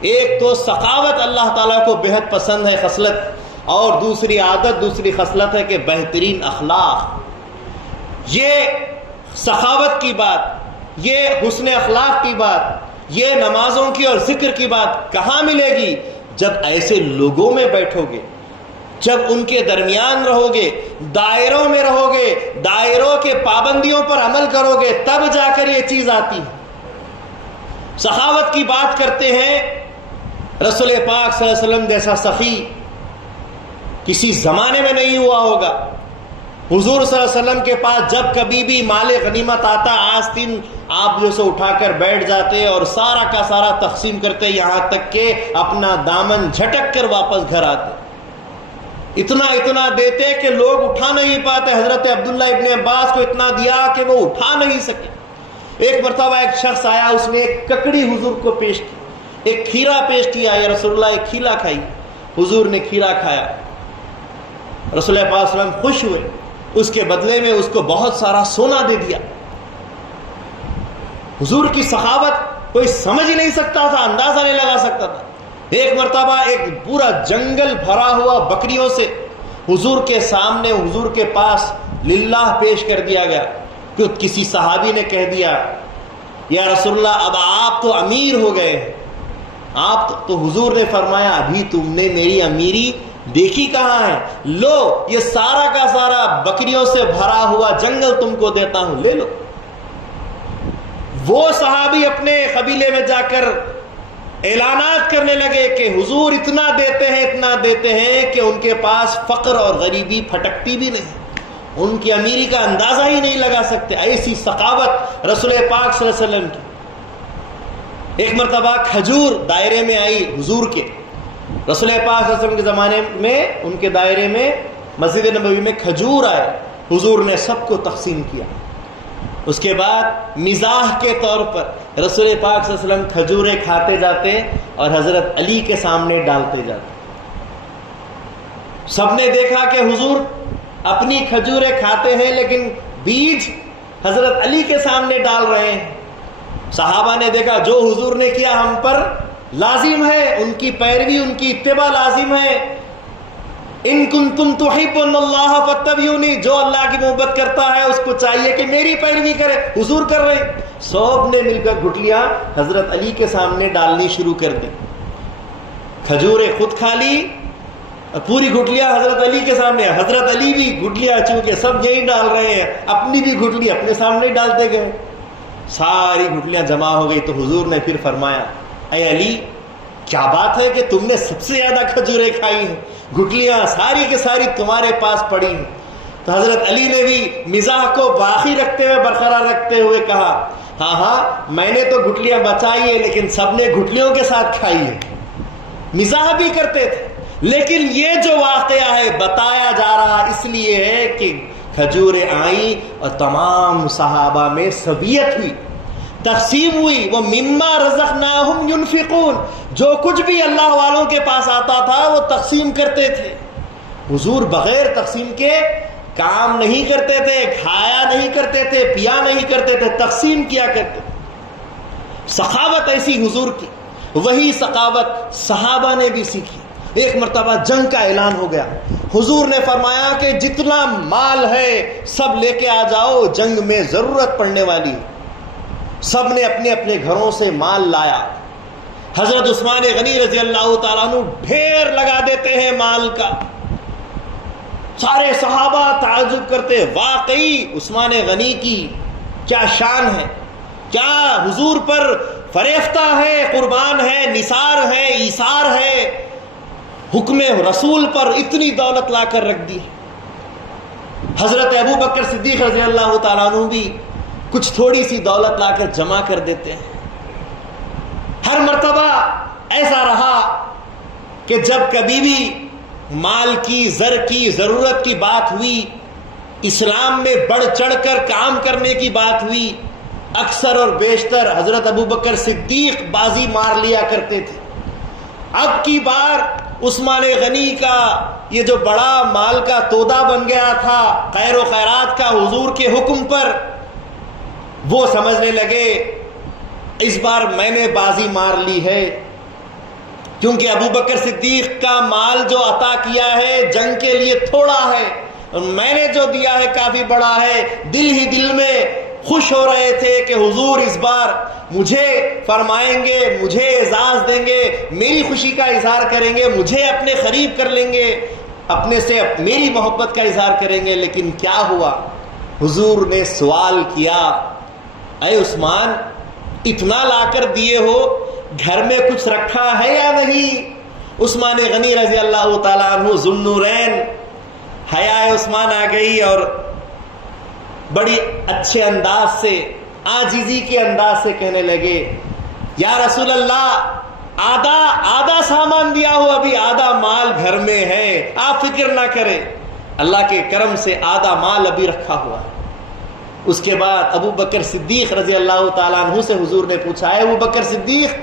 ایک تو سخاوت اللہ تعالیٰ کو بہت پسند ہے خصلت، اور دوسری عادت، دوسری خصلت ہے کہ بہترین اخلاق۔ یہ سخاوت کی بات، یہ حسن اخلاق کی بات، یہ نمازوں کی اور ذکر کی بات کہاں ملے گی؟ جب ایسے لوگوں میں بیٹھو گے، جب ان کے درمیان رہو گے، دائروں میں رہو گے، دائروں کے پابندیوں پر عمل کرو گے، تب جا کر یہ چیز آتی ہے۔ سخاوت کی بات کرتے ہیں، رسول پاک صلی اللہ علیہ وسلم جیسا سخی کسی زمانے میں نہیں ہوا ہوگا۔ حضور صلی اللہ علیہ وسلم کے پاس جب کبھی بھی مال غنیمت آتا، آستین آپ جو سے اٹھا کر بیٹھ جاتے اور سارا کا سارا تقسیم کرتے، یہاں تک کہ اپنا دامن جھٹک کر واپس گھر آتے۔ اتنا دیتے کہ لوگ اٹھا نہیں پاتے۔ حضرت عبداللہ ابن عباس کو اتنا دیا کہ وہ اٹھا نہیں سکے۔ ایک مرتبہ ایک شخص آیا، اس نے ایک ککڑی حضور کو پیش کی، ایک کھیرا پیش کیا، یا رسول اللہ ایک کھیرا کھائی۔ حضور نے کھیرا کھایا، رسول اللہ پاک صلی اللہ علیہ وسلم خوش ہوئے، اس کے بدلے میں اس کو بہت سارا سونا دے دیا۔ حضور کی سخاوت کوئی سمجھ ہی نہیں سکتا تھا، اندازہ نہیں لگا سکتا تھا۔ ایک مرتبہ ایک پورا جنگل بھرا ہوا بکریوں سے حضور کے سامنے، حضور کے پاس للہ پیش کر دیا گیا۔ کہ کسی صحابی نے کہہ دیا، یا رسول اللہ اب آپ تو امیر ہو گئے ہیں، آپ تو حضور نے فرمایا ابھی تم نے میری امیری دیکھی کہاں ہے، لو یہ سارا کا سارا بکریوں سے بھرا ہوا جنگل تم کو دیتا ہوں، لے لو۔ وہ صحابی اپنے قبیلے میں جا کر اعلانات کرنے لگے کہ حضور اتنا دیتے ہیں کہ ان کے پاس فقر اور غریبی پھٹکتی بھی نہیں، ان کی امیری کا اندازہ ہی نہیں لگا سکتے۔ ایسی سخاوت رسول پاک صلی اللہ علیہ وسلم کی۔ ایک مرتبہ کھجور دائرے میں آئی حضور کے، رسول پاک صلی اللہ علیہ وسلم کے زمانے میں ان کے دائرے میں مسجد نبوی میں کھجور آئے، حضور نے سب کو تقسیم کیا۔ اس کے بعد مزاح کے طور پر رسول پاک صلی اللہ علیہ وسلم کھجوریں کھاتے جاتے اور حضرت علی کے سامنے ڈالتے جاتے۔ سب نے دیکھا کہ حضور اپنی کھجوریں کھاتے ہیں لیکن بیج حضرت علی کے سامنے ڈال رہے ہیں۔ صحابہ نے دیکھا جو حضور نے کیا ہم پر لازم ہے، ان کی پیروی، ان کی اتباع لازم ہے۔ ان کنتم تحبون اللہ فاتبعونی، جو اللہ کی محبت کرتا ہے اس کو چاہیے کہ میری پیروی کرے۔ حضور کر رہے ہیں، سب نے مل کر گٹلیاں حضرت علی کے سامنے ڈالنی شروع کر دی۔ کھجوریں خود کھا لی، پوری گٹلیاں حضرت علی کے سامنے، حضرت علی بھی گٹلیاں چونکہ سب یہی ڈال رہے ہیں، اپنی بھی گٹلی اپنے سامنے ڈالتے گئے۔ ساری گھٹلیاں جمع ہو گئی تو حضور نے پھر فرمایا اے علی کیا بات ہے کہ تم نے سب سے زیادہ کھجوریں کھائی ہیں, گھٹلیاں ساری کے ساری تمہارے پاس پڑی ہیں. تو حضرت علی نے بھی مزاح کو باقی رکھتے ہوئے برقرار رکھتے ہوئے کہا ہاں میں نے تو گھٹلیاں بچائی ہے لیکن سب نے گھٹلیوں کے ساتھ کھائی ہے. مزاح بھی کرتے تھے, لیکن یہ جو واقعہ ہے بتایا جا رہا اس لیے ہے کہ کھجوریں آئیں اور تمام صحابہ میں سبیت ہوئی, تقسیم ہوئی. وہ مما رزقناہم ینفقون, جو کچھ بھی اللہ والوں کے پاس آتا تھا وہ تقسیم کرتے تھے. حضور بغیر تقسیم کے کام نہیں کرتے تھے, کھایا نہیں کرتے تھے, پیا نہیں کرتے تھے, تقسیم کیا کرتے تھے. سخاوت ایسی حضور کی, وہی سخاوت صحابہ نے بھی سیکھی. ایک مرتبہ جنگ کا اعلان ہو گیا, حضور نے فرمایا کہ جتنا مال ہے سب لے کے آ جاؤ, جنگ میں ضرورت پڑنے والی ہے. سب نے اپنے اپنے گھروں سے مال لایا. حضرت عثمان غنی رضی اللہ تعالیٰ عنہ ڈھیر لگا دیتے ہیں مال کا. سارے صحابہ تعجب کرتے, واقعی عثمان غنی کی کیا شان ہے, کیا حضور پر فریفتہ ہے, قربان ہے, نثار ہے, ایثار ہے, حکم رسول پر اتنی دولت لا کر رکھ دی. حضرت ابو بکر صدیق رضی اللہ تعالیٰ عنہ بھی کچھ تھوڑی سی دولت لا کر جمع کر دیتے ہیں. ہر مرتبہ ایسا رہا کہ جب کبھی بھی مال کی, زر کی, ضرورت کی بات ہوئی, اسلام میں بڑھ چڑھ کر کام کرنے کی بات ہوئی, اکثر اور بیشتر حضرت ابو بکر صدیق بازی مار لیا کرتے تھے. اب کی بار عثمان غنی کا یہ جو بڑا مال کا تودا بن گیا تھا خیر و خیرات کا حضور کے حکم پر, وہ سمجھنے لگے اس بار میں نے بازی مار لی ہے, کیونکہ ابو بکر صدیق کا مال جو عطا کیا ہے جنگ کے لیے تھوڑا ہے اور میں نے جو دیا ہے کافی بڑا ہے. دل ہی دل میں خوش ہو رہے تھے کہ حضور اس بار مجھے فرمائیں گے, مجھے اعزاز دیں گے, میری خوشی کا اظہار کریں گے, مجھے اپنے قریب کر لیں گے, اپنے سے میری محبت کا اظہار کریں گے. لیکن کیا ہوا, حضور نے سوال کیا اے عثمان اتنا لا کر دیے ہو, گھر میں کچھ رکھا ہے یا نہیں؟ عثمان غنی رضی اللہ تعالیٰ عنہ ذوالنورین, حیا عثمان آ گئی اور بڑی اچھے انداز سے, عاجزی کے انداز سے کہنے لگے یا رسول اللہ آدھا سامان دیا ہو, ابھی آدھا مال گھر میں ہے, آپ فکر نہ کریں, اللہ کے کرم سے آدھا مال ابھی رکھا ہوا ہے. اس کے بعد ابو بکر صدیق رضی اللہ تعالیٰ عنہ سے حضور نے پوچھا ہے ابو بکر صدیق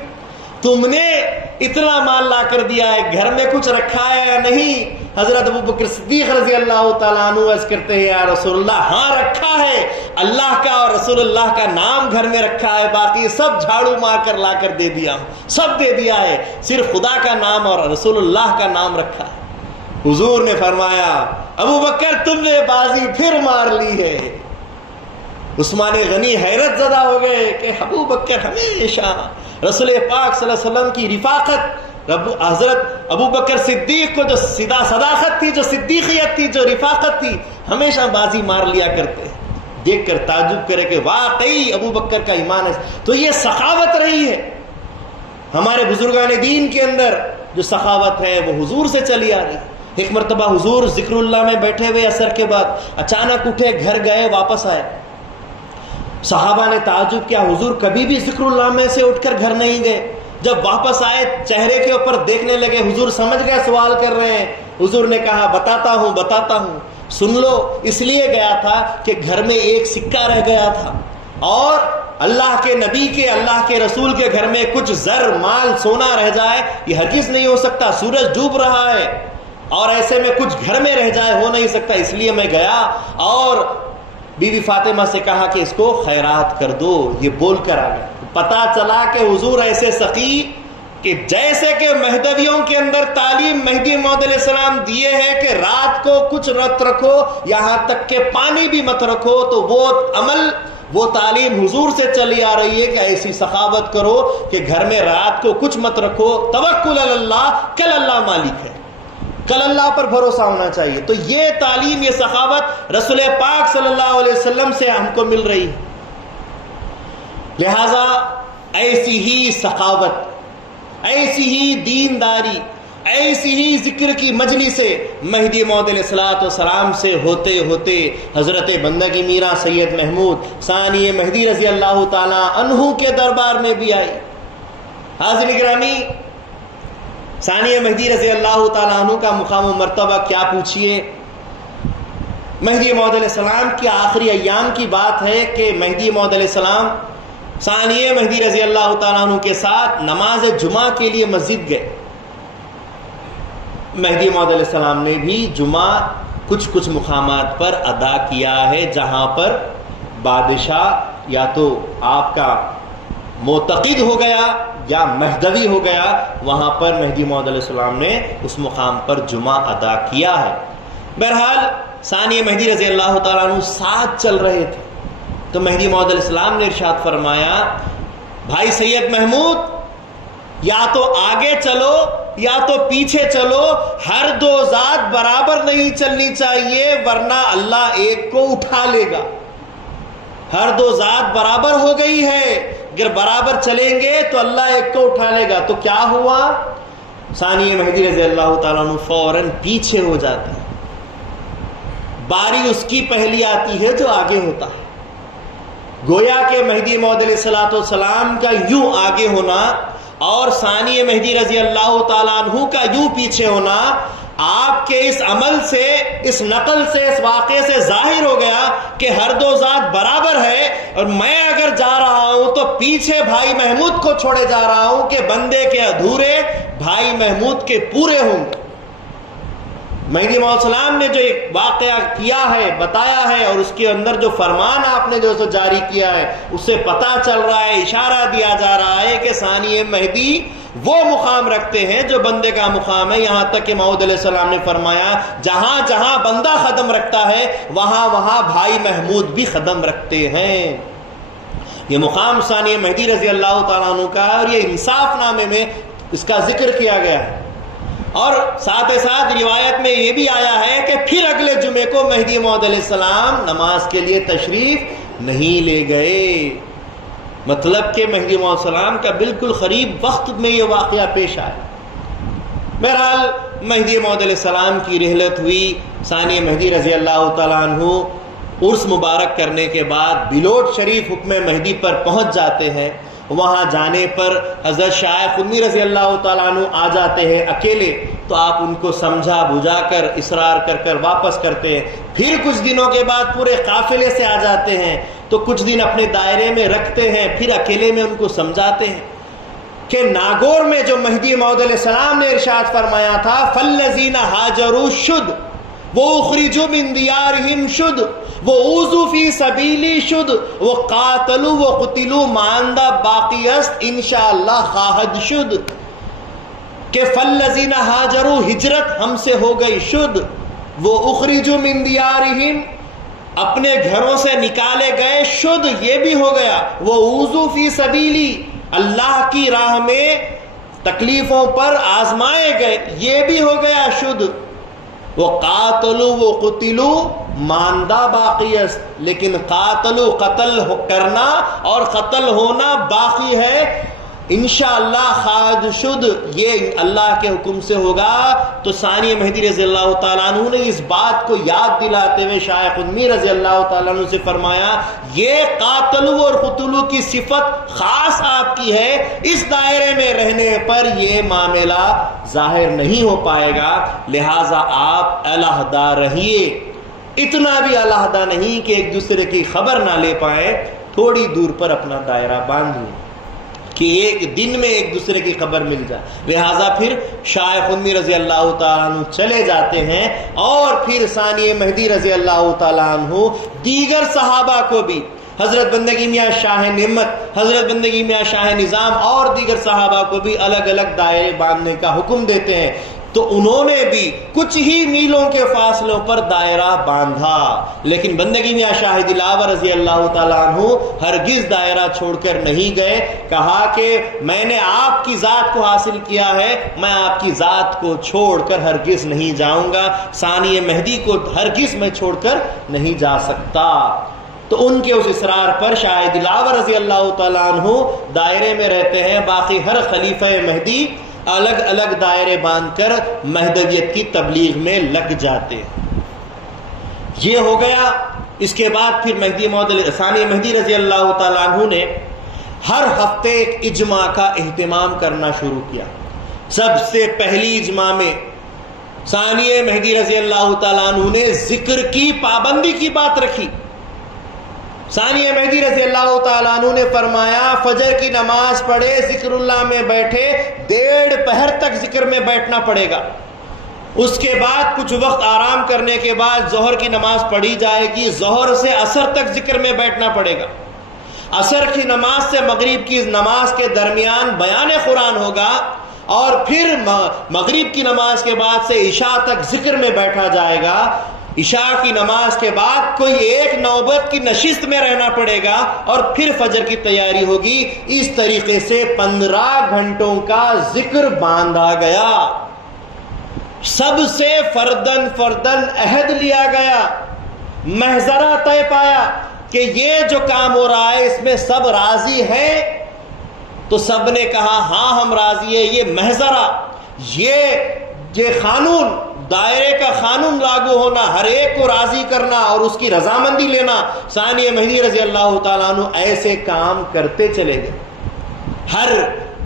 تم نے اتنا مال لا کر دیا ہے, گھر میں کچھ رکھا ہے یا نہیں؟ حضرت ابو بکر صدیق رضی اللہ تعالیٰ عنہ عرض کرتے ہیں یا رسول اللہ ہاں رکھا ہے, اللہ کا اور رسول اللہ کا نام گھر میں رکھا ہے, باقی سب جھاڑو مار کر لا کر دے دیا, سب دے دیا ہے, صرف خدا کا نام اور رسول اللہ کا نام رکھا ہے. حضور نے فرمایا ابو بکر تم نے بازی پھر مار لی ہے. عثمان غنی حیرت زدہ ہو گئے کہ ابو بکر ہمیشہ رسول پاک صلی اللہ علیہ وسلم کی رفاقت, حضرت ابو بکر صدیق کو جو صداقت تھی, جو صدیقیت تھی, جو رفاقت تھی, ہمیشہ بازی مار لیا کرتے. دیکھ کر تعجب کرے کہ واقعی ابو بکر کا ایمان ہے. تو یہ سخاوت رہی ہے ہمارے بزرگان دین کے اندر, جو سخاوت ہے وہ حضور سے چلی آ رہی. ایک مرتبہ حضور ذکر اللہ میں بیٹھے ہوئے عصر کے بعد اچانک اٹھے, گھر گئے, واپس آئے. صحابہ نے تعجب کیا, حضور کبھی بھی ذکر اللہ میں سے اٹھ کر گھر نہیں گئے. جب واپس آئے چہرے کے اوپر دیکھنے لگے, حضور سمجھ گئے سوال کر رہے ہیں. حضور نے کہا بتاتا ہوں, سن لو. اس لیے گیا تھا کہ گھر میں ایک سکہ رہ گیا تھا اور اللہ کے نبی کے, اللہ کے رسول کے گھر میں کچھ زر, مال, سونا رہ جائے یہ ہرگز نہیں ہو سکتا. سورج ڈوب رہا ہے اور ایسے میں کچھ گھر میں رہ جائے ہو نہیں سکتا. اس لیے میں گیا اور بی بی فاطمہ سے کہا کہ اس کو خیرات کر دو. یہ بول کر آ گئے. پتا چلا کہ حضور ایسے سخی کہ جیسے کہ مہدویوں کے اندر تعلیم مہدی موعود علیہ السلام دیے ہیں کہ رات کو کچھ مت رکھو, یہاں تک کہ پانی بھی مت رکھو, تو وہ عمل, وہ تعلیم حضور سے چلی آ رہی ہے کہ ایسی سخاوت کرو کہ گھر میں رات کو کچھ مت رکھو. توکل علی اللہ, کل اللہ مالک ہے, کل اللہ پر بھروسہ ہونا چاہیے. تو یہ تعلیم, یہ سخاوت رسول پاک صلی اللہ علیہ وسلم سے ہم کو مل رہی ہے. لہذا ایسی ہی سخاوت، ایسی ہی دینداری، ایسی ہی ذکر کی مجلسیں مہدی موعود علیہ الصلوۃ والسلام سے ہوتے ہوتے حضرت بندگی میرا سید محمود ثانی مہدی رضی اللہ تعالی عنہ کے دربار میں بھی آئی۔ حاضرین گرامی، ثانی مہدی رضی اللہ تعالی عنہ کا مقام و مرتبہ کیا پوچھئے۔ مہدی موعود علیہ السلام کی آخری ایام کی بات ہے کہ مہدی موعود علیہ السلام ثانی مہدی رضی اللہ تعالیٰ عنہ کے ساتھ نماز جمعہ کے لیے مسجد گئے۔ مہدی موعود علیہ السلام نے بھی جمعہ کچھ مقامات پر ادا کیا ہے جہاں پر بادشاہ یا تو آپ کا معتقد ہو گیا یا مہدوی ہو گیا، وہاں پر مہدی موعود علیہ السلام نے اس مقام پر جمعہ ادا کیا ہے۔ بہرحال ثانی مہدی رضی اللہ تعالیٰ عنہ ساتھ چل رہے تھے تو مہدی موعود علیہ السلام نے ارشاد فرمایا، بھائی سید محمود، یا تو آگے چلو یا تو پیچھے چلو، ہر دو ذات برابر نہیں چلنی چاہیے ورنہ اللہ ایک کو اٹھا لے گا۔ ہر دو ذات برابر ہو گئی ہے، اگر برابر چلیں گے تو اللہ ایک کو اٹھا لے گا۔ تو کیا ہوا؟ ثانی مہدی رضی اللہ تعالیٰ عنہ فوراً پیچھے ہو جاتے ہیں، باری اس کی پہلی آتی ہے جو آگے ہوتا ہے۔ گویا کہ مہدی موعود علیہ السلام کا یوں آگے ہونا اور ثانی مہدی رضی اللہ تعالیٰ عنہ کا یوں پیچھے ہونا آپ کے اس عمل سے، اس نقل سے، اس واقعے سے ظاہر ہو گیا کہ ہر دو ذات برابر ہے، اور میں اگر جا رہا ہوں تو پیچھے بھائی محمود کو چھوڑے جا رہا ہوں کہ بندے کے ادھورے بھائی محمود کے پورے ہوں گے۔ مہدی موعود علیہ السلام نے جو ایک واقعہ کیا ہے، بتایا ہے، اور اس کے اندر جو فرمان آپ نے جو جاری کیا ہے، اس سے پتہ چل رہا ہے، اشارہ دیا جا رہا ہے کہ ثانی مہدی وہ مقام رکھتے ہیں جو بندے کا مقام ہے۔ یہاں تک کہ موعود علیہ السلام نے فرمایا جہاں جہاں بندہ قدم رکھتا ہے وہاں وہاں بھائی محمود بھی قدم رکھتے ہیں۔ یہ مقام ثانی مہدی رضی اللہ تعالیٰ عنہ کا ہے، اور یہ انصاف نامے میں اس کا ذکر کیا گیا ہے۔ اور ساتھ ساتھ روایت میں یہ بھی آیا ہے کہ پھر اگلے جمعے کو مہدی موعود علیہ السلام نماز کے لیے تشریف نہیں لے گئے، مطلب کہ مہدی موعود علیہ السلام کا بالکل قریب وقت میں یہ واقعہ پیش آیا۔ بہرحال مہدی موعود علیہ السلام کی رحلت ہوئی، ثانی مہدی رضی اللہ تعالیٰ عنہ عرس مبارک کرنے کے بعد بلوٹ شریف حکم مہدی پر پہنچ جاتے ہیں۔ وہاں جانے پر حضرت شاہ قطب رضی اللہ تعالیٰ عنہ آ جاتے ہیں اکیلے، تو آپ ان کو سمجھا بجھا کر اصرار کر کر واپس کرتے ہیں۔ پھر کچھ دنوں کے بعد پورے قافلے سے آ جاتے ہیں تو کچھ دن اپنے دائرے میں رکھتے ہیں، پھر اکیلے میں ان کو سمجھاتے ہیں کہ ناگور میں جو مہدی موعود علیہ السلام نے ارشاد فرمایا تھا فَالَّذِينَ هَاجَرُوا شُدْ وَأُخْرِجُوا مِن دِيَارِهِمْ شُدْ وَأُوذُوا فِي سَبِيلِي شُدْ وَقَاتَلُوا وَقُتِلُوا ماندہ باقی است انشاءاللہ خواہد شد، کہ فَالَّذِينَ هَاجَرُوا ہجرت ہم سے ہو گئی، شد وَأُخْرِجُوا مِن دِيَارِهِمْ اپنے گھروں سے نکالے گئے، شد یہ بھی ہو گیا، وَأُوذُوا فِي سَبِيلِي اللہ کی راہ میں تکلیفوں پر آزمائے گئے، یہ بھی ہو گیا شد، وَقَاتَلُوا وَقُتِلُوا ماندہ باقی است لیکن قاتلو قتل کرنا اور قتل ہونا باقی ہے، انشاءاللہ خواہد شد یہ اللہ کے حکم سے ہوگا۔ تو ثانی مہدی رضی اللہ تعالیٰ عنہ نے اس بات کو یاد دلاتے ہوئے شاہ قطب رضی اللہ تعالیٰ عنہ سے فرمایا یہ قاتلو اور قتلو کی صفت خاص آپ کی ہے، اس دائرے میں رہنے پر یہ معاملہ ظاہر نہیں ہو پائے گا، لہٰذا آپ علیحدہ رہیے، اتنا بھی علیحدہ نہیں کہ ایک دوسرے کی خبر نہ لے پائیں، تھوڑی دور پر اپنا دائرہ باندھیے کہ ایک دن میں ایک دوسرے کی خبر مل جائے۔ لہٰذا پھر شاہ قطب رضی اللہ تعالیٰ عنہ چلے جاتے ہیں، اور پھر ثانی مہدی رضی اللہ تعالیٰ عنہ دیگر صحابہ کو بھی، حضرت بندگی میاں شاہ نعمت، حضرت بندگی میاں شاہ نظام اور دیگر صحابہ کو بھی الگ الگ دائرے باندھنے کا حکم دیتے ہیں، تو انہوں نے بھی کچھ ہی میلوں کے فاصلوں پر دائرہ باندھا، لیکن بندگی میاں شاہ دلاور رضی اللہ تعالیٰ عنہ ہرگز دائرہ چھوڑ کر نہیں گئے، کہا کہ میں نے آپ کی ذات کو حاصل کیا ہے، میں آپ کی ذات کو چھوڑ کر ہرگز نہیں جاؤں گا، ثانی مہدی کو ہرگز میں چھوڑ کر نہیں جا سکتا۔ تو ان کے اس اصرار پر شاہ دلاور رضی اللہ تعالیٰ عنہ دائرے میں رہتے ہیں. باقی ہر خلیفہ مہدی الگ الگ دائرے باندھ کر مہدویت کی تبلیغ میں لگ جاتے ہیں. یہ ہو گیا. اس کے بعد پھر مہدی موعود ثانی مہدی رضی اللہ تعالیٰ عنہ نے ہر ہفتے ایک اجماع کا اہتمام کرنا شروع کیا. سب سے پہلی اجماع میں ثانی مہدی رضی اللہ تعالیٰ عنہ نے ذکر کی پابندی کی بات رکھی. ثانی مہدی رضی اللہ تعالیٰ عنہ نے فرمایا فجر کی نماز پڑھے ذکر اللہ میں بیٹھے 1.5 پہر تک ذکر میں بیٹھنا پڑے گا. اس کے بعد کچھ وقت آرام کرنے کے بعد ظہر کی نماز پڑھی جائے گی. ظہر سے عصر تک ذکر میں بیٹھنا پڑے گا. عصر کی نماز سے مغرب کی نماز کے درمیان بیان قرآن ہوگا اور پھر مغرب کی نماز کے بعد سے عشاء تک ذکر میں بیٹھا جائے گا. عشاء کی نماز کے بعد کوئی ایک نوبت کی نشست میں رہنا پڑے گا اور پھر فجر کی تیاری ہوگی. اس طریقے سے 15 گھنٹوں کا ذکر باندھا گیا. سب سے فردن عہد لیا گیا, محضرہ طے پایا کہ یہ جو کام ہو رہا ہے اس میں سب راضی ہیں. تو سب نے کہا ہاں ہم راضی ہیں. یہ محضرہ, یہ قانون, دائرے کا قانون لاگو ہونا, ہر ایک کو راضی کرنا اور اس کی رضامندی لینا. ثانی مہدی رضی اللہ تعالیٰ عنہ ایسے کام کرتے چلے گئے. ہر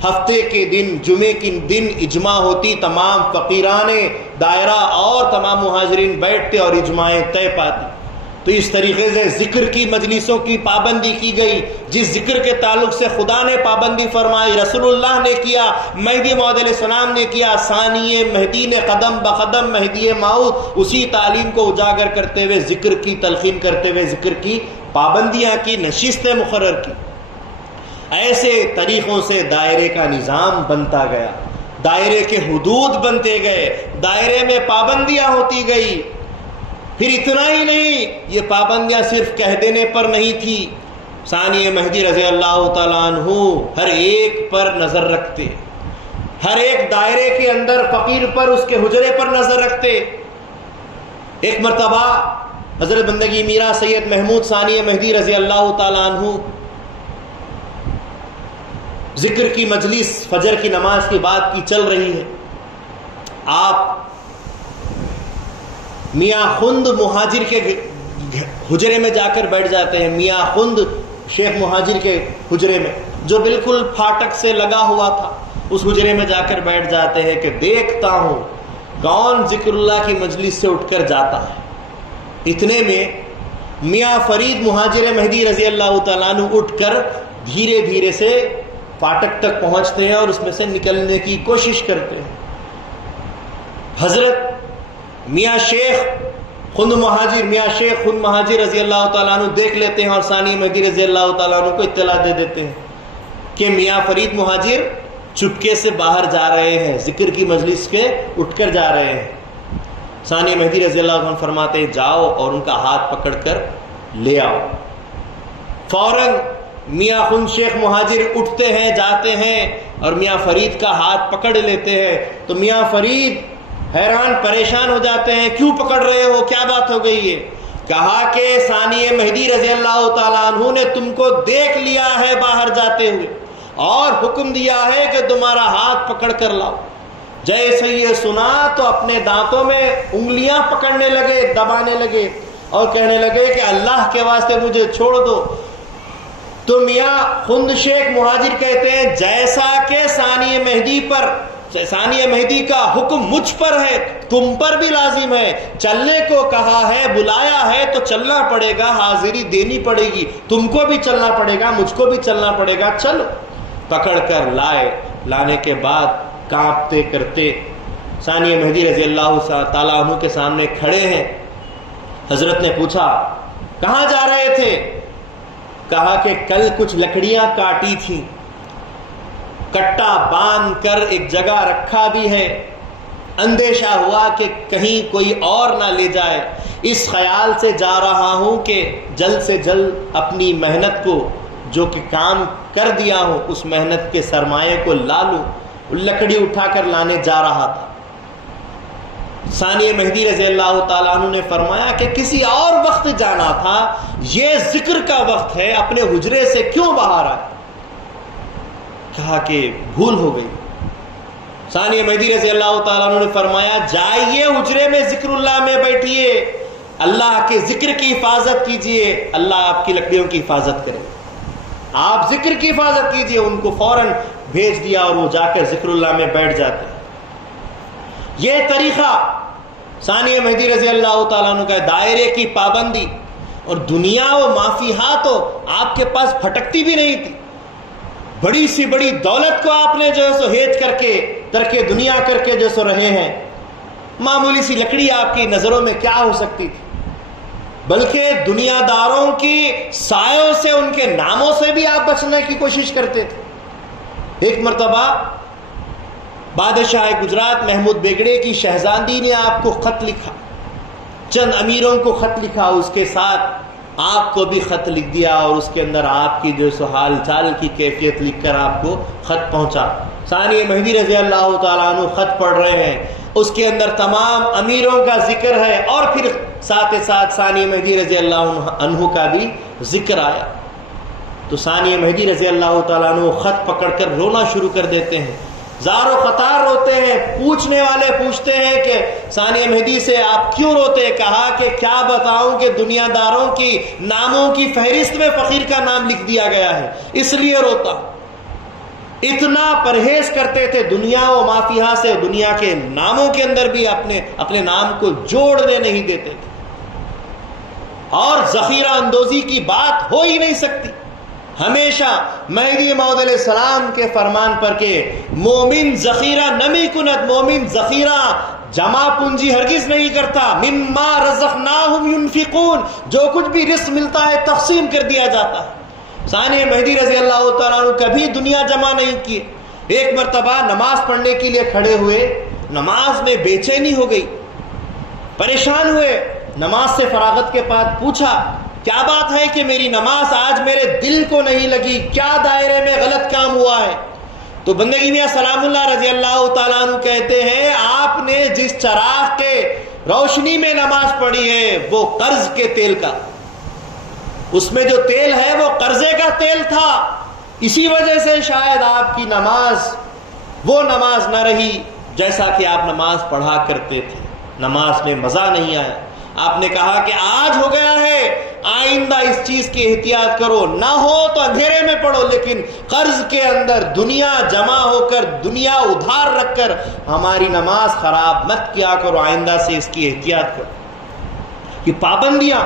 ہفتے کے دن, جمعے کے دن اجماع ہوتی, تمام فقیران دائرہ اور تمام مہاجرین بیٹھتے اور اجماعیں طے پاتی. تو اس طریقے سے ذکر کی مجلسوں کی پابندی کی گئی. جس ذکر کے تعلق سے خدا نے پابندی فرمائی, رسول اللہ نے کیا, مہدی موعود علیہ السلام نے کیا, ثانی مہدی نے قدم بقدم مہدی موعود اسی تعلیم کو اجاگر کرتے ہوئے, ذکر کی تلقین کرتے ہوئے ذکر کی پابندیاں کی, نشستیں مقرر کی. ایسے طریقوں سے دائرے کا نظام بنتا گیا, دائرے کے حدود بنتے گئے, دائرے میں پابندیاں ہوتی گئی. پھر اتنا ہی نہیں, یہ پابندیاں صرف کہہ دینے پر نہیں تھی. ثانی مہدی رضی اللہ تعالیٰ عنہ ہر ایک پر نظر رکھتے, ہر ایک دائرے کے اندر فقیر پر, اس کے حجرے پر نظر رکھتے. ایک مرتبہ حضرت بندگی میرا سید محمود ثانی مہدی رضی اللہ تعالیٰ عنہ ذکر کی مجلس فجر کی نماز کی بات کی چل رہی ہے. آپ میاں خند مہاجر کے حجرے میں جا کر بیٹھ جاتے ہیں. میاں خند شیخ مہاجر کے حجرے میں, جو بالکل پھاٹک سے لگا ہوا تھا, اس حجرے میں جا کر بیٹھ جاتے ہیں کہ دیکھتا ہوں کون ذکر اللہ کی مجلس سے اٹھ کر جاتا ہے. اتنے میں میاں فرید مہاجر مہدی رضی اللہ تعالیٰ عنہ اٹھ کر دھیرے دھیرے سے پھاٹک تک پہنچتے ہیں اور اس میں سے نکلنے کی کوشش کرتے ہیں. حضرت میاں شیخ خند مہاجر رضی اللہ تعالیٰ عنہ دیکھ لیتے ہیں اور ثانی مہدی رضی اللہ تعالیٰ عنہ کو اطلاع دے دیتے ہیں کہ میاں فرید مہاجر چپکے سے باہر جا رہے ہیں, ذکر کی مجلس کے اٹھ کر جا رہے ہیں. ثانی مہدی رضی اللہ عنہ فرماتے ہیں جاؤ اور ان کا ہاتھ پکڑ کر لے آؤ. فوراً میاں خند شیخ مہاجر اٹھتے ہیں, جاتے ہیں اور میاں فرید کا ہاتھ پکڑ لیتے ہیں. تو میاں فرید حیران پریشان ہو جاتے ہیں, کیوں پکڑ رہے ہو, کیا بات ہو گئی ہے؟ کہا کہ ثانی مہدی رضی اللہ تعالیٰ عنہ نے تم کو دیکھ لیا ہے باہر جاتے ہوئے اور حکم دیا ہے کہ تمہارا ہاتھ پکڑ کر لاؤ. جیسے یہ سنا تو اپنے دانتوں میں انگلیاں پکڑنے لگے, دبانے لگے اور کہنے لگے کہ اللہ کے واسطے مجھے چھوڑ دو. تو میاں خند شیخ مہاجر کہتے ہیں جیسا کہ ثانی مہدی کا حکم مجھ پر ہے تم پر بھی لازم ہے. چلنے کو کہا ہے, بلایا ہے تو چلنا پڑے گا, حاضری دینی پڑے گی. تم کو بھی چلنا پڑے گا, مجھ کو بھی چلنا پڑے گا. چلو. پکڑ کر لائے. لانے کے بعد کانپتے کرتے ثانی مہدی رضی اللہ تعالیٰ عنہ کے سامنے کھڑے ہیں. حضرت نے پوچھا کہاں جا رہے تھے؟ کہا کہ کل کچھ لکڑیاں کاٹی تھیں, کٹا باندھ کر ایک جگہ رکھا بھی ہے, اندیشہ ہوا کہ کہیں کوئی اور نہ لے جائے, اس خیال سے جا رہا ہوں کہ جلد سے جلد اپنی محنت کو جو کہ کام کر دیا ہوں اس محنت کے سرمایے کو لا لوں. لکڑی اٹھا کر لانے جا رہا تھا. ثانی مہدی رضی اللہ تعالیٰ عنہ نے فرمایا کہ کسی اور وقت جانا تھا، یہ ذکر کا وقت ہے، اپنے حجرے سے کیوں باہر آئے؟ کہا کہ بھول ہو گئی۔ ثانی مہدی رضی اللہ تعالیٰ عنہ نے فرمایا جائیے حجرے میں ذکر اللہ میں بیٹھیے، اللہ کے ذکر کی حفاظت کیجئے، اللہ آپ کی لکڑیوں کی حفاظت کرے، آپ ذکر کی حفاظت کیجئے۔ ان کو فوراً بھیج دیا اور وہ جا کر ذکر اللہ میں بیٹھ جاتے ہیں۔ یہ طریقہ ثانی مہدی رضی اللہ تعالیٰ عنہ کا دائرے کی پابندی، اور دنیا و مافیہا تو آپ کے پاس پھٹکتی بھی نہیں تھی۔ بڑی سی بڑی دولت کو آپ نے جو ہے سو ہیج کر کے ترک دنیا کر کے جو سو رہے ہیں، معمولی سی لکڑی آپ کی نظروں میں کیا ہو سکتی تھی؟ بلکہ دنیا داروں کی سایوں سے، ان کے ناموں سے بھی آپ بچنے کی کوشش کرتے تھے۔ ایک مرتبہ بادشاہ گجرات محمود بیگڑے کی شہزادی نے آپ کو خط لکھا، چند امیروں کو خط لکھا، اس کے ساتھ آپ کو بھی خط لکھ دیا، اور اس کے اندر آپ کی جو سو حال چال کی کیفیت لکھ کر آپ کو خط پہنچا۔ ثانی مہدی رضی اللہ تعالیٰ عنہ خط پڑھ رہے ہیں، اس کے اندر تمام امیروں کا ذکر ہے، اور پھر ساتھ ساتھ ثانی مہدی رضی اللہ عنہ کا بھی ذکر آیا۔ تو ثانی مہدی رضی اللہ تعالیٰ عنہ خط پکڑ کر رونا شروع کر دیتے ہیں، زار و قطار روتے ہیں۔ پوچھنے والے پوچھتے ہیں کہ ثانی مہدی سے آپ کیوں روتے؟ کہا کہ کیا بتاؤں کہ دنیا داروں کی ناموں کی فہرست میں فقیر کا نام لکھ دیا گیا ہے، اس لیے روتا۔ اتنا پرہیز کرتے تھے دنیا و مافیہا سے، دنیا کے ناموں کے اندر بھی اپنے نام کو جوڑنے نہیں دیتے تھے، اور ذخیرہ اندوزی کی بات ہو ہی نہیں سکتی۔ ہمیشہ مہدی موعود علیہ السلام کے فرمان پر کہ مومن ذخیرہ نمی کند، مومن ذخیرہ جمع پونجی ہرگز نہیں کرتا، مما رزقناہم ینفقون، جو کچھ بھی رزق ملتا ہے تقسیم کر دیا جاتا ہے۔ ثانی مہدی رضی اللہ تعالیٰ عنہ کبھی دنیا جمع نہیں کیے۔ ایک مرتبہ نماز پڑھنے کے لیے کھڑے ہوئے، نماز میں بے چینی ہو گئی، پریشان ہوئے، نماز سے فراغت کے بعد پوچھا کیا بات ہے کہ میری نماز آج میرے دل کو نہیں لگی، کیا دائرے میں غلط کام ہوا ہے؟ تو بندگی میاں سلام اللہ رضی اللہ تعالیٰ عنہ کہتے ہیں آپ نے جس چراغ کے روشنی میں نماز پڑھی ہے وہ قرض کے تیل کا، اس میں جو تیل ہے وہ قرضے کا تیل تھا، اسی وجہ سے شاید آپ کی نماز وہ نماز نہ رہی جیسا کہ آپ نماز پڑھا کرتے تھے، نماز میں مزہ نہیں آیا۔ آپ نے کہا کہ آج ہو گیا ہے، آئندہ اس چیز کی احتیاط کرو، نہ ہو تو اندھیرے میں پڑھو، لیکن قرض کے اندر دنیا جمع ہو کر، دنیا ادھار رکھ کر ہماری نماز خراب مت کیا کرو، آئندہ سے اس کی احتیاط کرو۔ یہ پابندیاں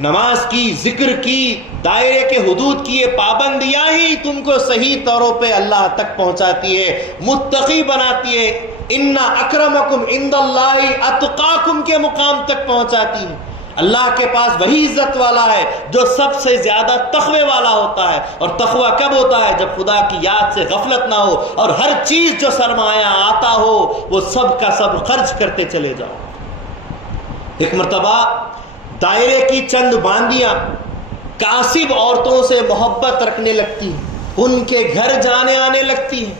نماز کی، ذکر کی، دائرے کے حدود کی، یہ پابندیاں ہی تم کو صحیح طوروں پہ اللہ تک پہنچاتی ہے، متقی بناتی ہے، ان اکرمکم عند اللہ اتقاکم کے مقام تک پہنچاتی ہے۔ اللہ کے پاس وہی عزت والا ہے جو سب سے زیادہ تقوی والا ہوتا ہے، اور تقوی کب ہوتا ہے؟ جب خدا کی یاد سے غفلت نہ ہو، اور ہر چیز جو سرمایہ آتا ہو وہ سب کا سب خرچ کرتے چلے جاؤ۔ ایک مرتبہ دائرے کی چند باندیاں کاسب عورتوں سے محبت رکھنے لگتی ہیں، ان کے گھر جانے آنے لگتی ہیں،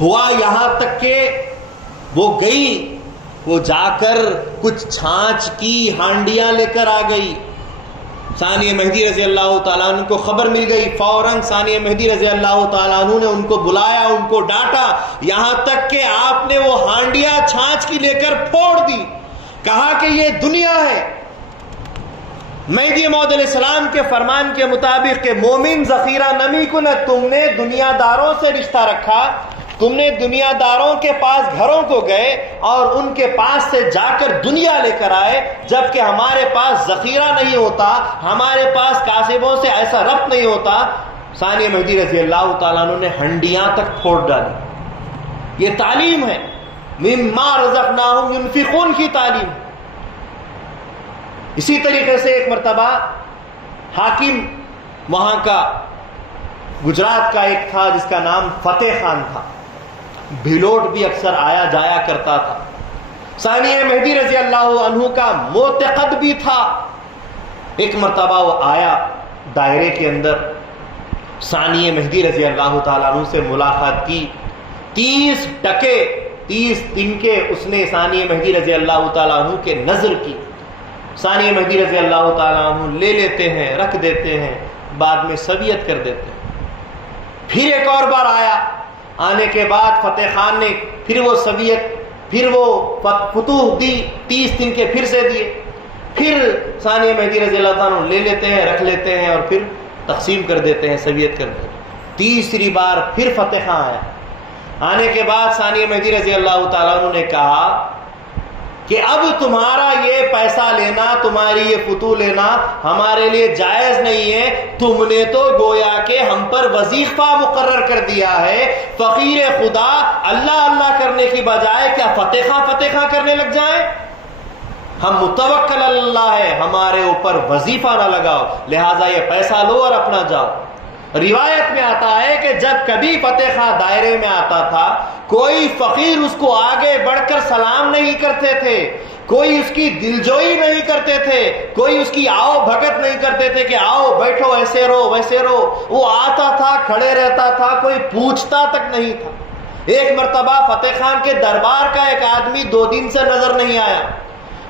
ہوا یہاں تک کہ وہ گئی، وہ جا کر کچھ چھانچ کی ہانڈیاں لے کر آ گئی۔ ثانی مہدی رضی اللہ تعالیٰ عنہ کو خبر مل گئی، فوراً ثانی مہدی رضی اللہ تعالیٰ عنہ نے ان کو بلایا، ان کو ڈانٹا، یہاں تک کہ آپ نے وہ ہانڈیاں چھانچ کی لے کر پھوڑ دی۔ کہا کہ یہ دنیا ہے، مہدی موعود علیہ السلام کے فرمان کے مطابق کہ مومن ذخیرہ نمی کند، تم نے دنیا داروں سے رشتہ رکھا، تم نے دنیا داروں کے پاس گھروں کو گئے اور ان کے پاس سے جا کر دنیا لے کر آئے، جبکہ ہمارے پاس ذخیرہ نہیں ہوتا، ہمارے پاس کاسبوں سے ایسا ربط نہیں ہوتا۔ ثانی مہدی رضی اللہ تعالیٰ عنہ نے ہنڈیاں تک پھوڑ ڈالی۔ یہ تعلیم ہے، مما رزقناہم ینفقون کی تعلیم۔ اسی طریقے سے ایک مرتبہ حاکم وہاں کا گجرات کا ایک تھا جس کا نام فتح خان تھا، بھیلوٹ بھی اکثر آیا جایا کرتا تھا، ثانی مہدی رضی اللہ عنہ کا معتقد بھی تھا۔ ایک مرتبہ وہ آیا دائرے کے اندر، ثانی مہدی رضی اللہ تعالیٰ عنہ سے ملاقات کی، 30 ٹکے 30 دن کے اس نے ثانی مہدی رضی اللہ تعالیٰ عنہ کے نظر کی. ثانی مہدی رضی اللہ تعالیٰ عنہ لے لیتے ہیں، رکھ دیتے ہیں، بعد میں سویت کر دیتے ہیں. پھر ایک اور بار آیا، آنے کے بعد فتح خان نے پھر وہ سویت، پھر وہ فتوح دی، 30 دن کے پھر سے دیے. پھر ثانی مہدی رضی اللہ تعالیٰ عنہ لے لیتے ہیں، رکھ لیتے ہیں اور پھر تقسیم کر دیتے ہیں، سویت کر دیتے ہیں. تیسری بار پھر فتح خان آیا. آنے کے بعد ثانی مہدی رضی اللہ تعالیٰ عنہ نے کہا کہ اب تمہارا یہ پیسہ لینا، تمہاری یہ فتوح لینا ہمارے لیے جائز نہیں ہے. تم نے تو گویا کہ ہم پر وظیفہ مقرر کر دیا ہے. فقیر خدا اللہ اللہ کرنے کی بجائے کیا فتح خاں کرنے لگ جائیں؟ ہم متوکل اللہ ہے، ہمارے اوپر وظیفہ نہ لگاؤ، لہٰذا یہ پیسہ لو اور اپنا جاؤ. روایت میں آتا ہے کہ جب کبھی فتح خان دائرے میں آتا تھا، کوئی فقیر اس کو آگے بڑھ کر سلام نہیں کرتے تھے، کوئی اس کی دلجوئی نہیں کرتے تھے، کوئی اس کی آؤ بھگت نہیں کرتے تھے کہ آؤ بیٹھو ایسے رو ویسے رو. وہ آتا تھا، کھڑے رہتا تھا، کوئی پوچھتا تک نہیں تھا. ایک مرتبہ فتح خان کے دربار کا ایک آدمی 2 دن سے نظر نہیں آیا.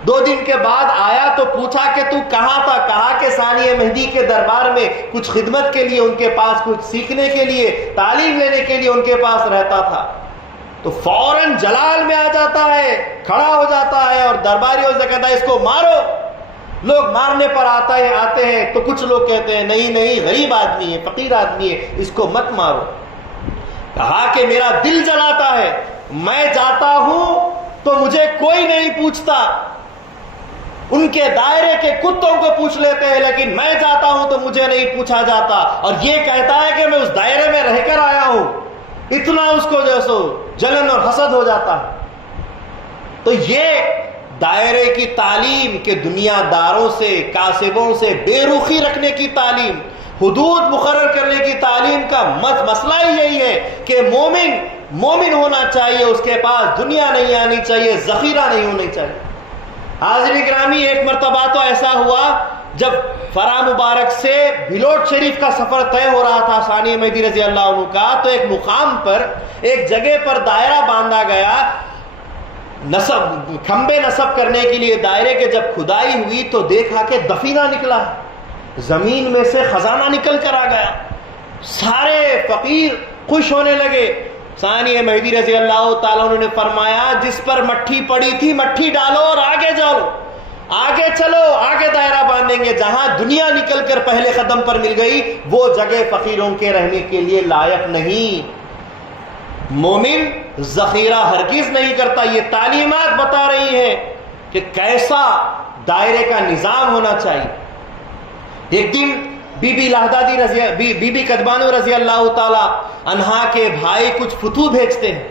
2 دن کے بعد آیا تو پوچھا کہ تو کہاں تھا؟ کہا کہ ثانی مہدی کے دربار میں کچھ خدمت کے لیے، ان کے پاس کچھ سیکھنے کے لیے، تعلیم لینے کے لیے ان کے پاس رہتا تھا. تو فوراً جلال میں آ جاتا ہے، کھڑا ہو جاتا ہے اور درباریوں سے کہتا ہے اس کو مارو. لوگ مارنے پر آتے ہیں تو کچھ لوگ کہتے ہیں نہیں غریب آدمی ہے، فقیر آدمی ہے، اس کو مت مارو. کہا کہ میرا دل جلاتا ہے، میں جاتا ہوں تو مجھے کوئی نہیں پوچھتا، ان کے دائرے کے کتوں کو پوچھ لیتے ہیں، لیکن میں جاتا ہوں تو مجھے نہیں پوچھا جاتا. اور یہ کہتا ہے کہ میں اس دائرے میں رہ کر آیا ہوں. اتنا اس کو جیسو جلن اور حسد ہو جاتا ہے. تو یہ دائرے کی تعلیم کہ دنیا داروں سے، کاسبوں سے بے رخی رکھنے کی تعلیم، حدود مقرر کرنے کی تعلیم کا مسئلہ ہی یہی ہے کہ مومن ہونا چاہیے، اس کے پاس دنیا نہیں آنی چاہیے، ذخیرہ نہیں ہونی چاہیے. حاضرین گرامی، ایک مرتبہ تو ایسا ہوا جب فرا مبارک سے بھلوٹ شریف کا سفر طے ہو رہا تھا ثانی مہدی رضی اللہ عنہ کا، تو ایک مقام پر ایک جگہ پر دائرہ باندھا گیا، کھمبے نصب کرنے کے لیے. دائرے کے جب کھدائی ہوئی تو دیکھا کہ دفینہ نکلا، زمین میں سے خزانہ نکل کر آ گیا. سارے فقیر خوش ہونے لگے. ثانی مہدی رضی اللہ تعالیٰ عنہ نے فرمایا جس پر مٹھی پڑی تھی مٹھی ڈالو اور آگے جاؤ، آگے چلو، آگے دائرہ باندھیں گے. جہاں دنیا نکل کر پہلے قدم پر مل گئی وہ جگہ فقیروں کے رہنے کے لیے لائق نہیں. مومن ذخیرہ ہرگز نہیں کرتا. یہ تعلیمات بتا رہی ہے کہ کیسا دائرے کا نظام ہونا چاہیے. ایک دن بی بی لہدادی بی بی قدبانو رضی اللہ تعالی عنہا کے بھائی کچھ فتوح بھیجتے ہیں.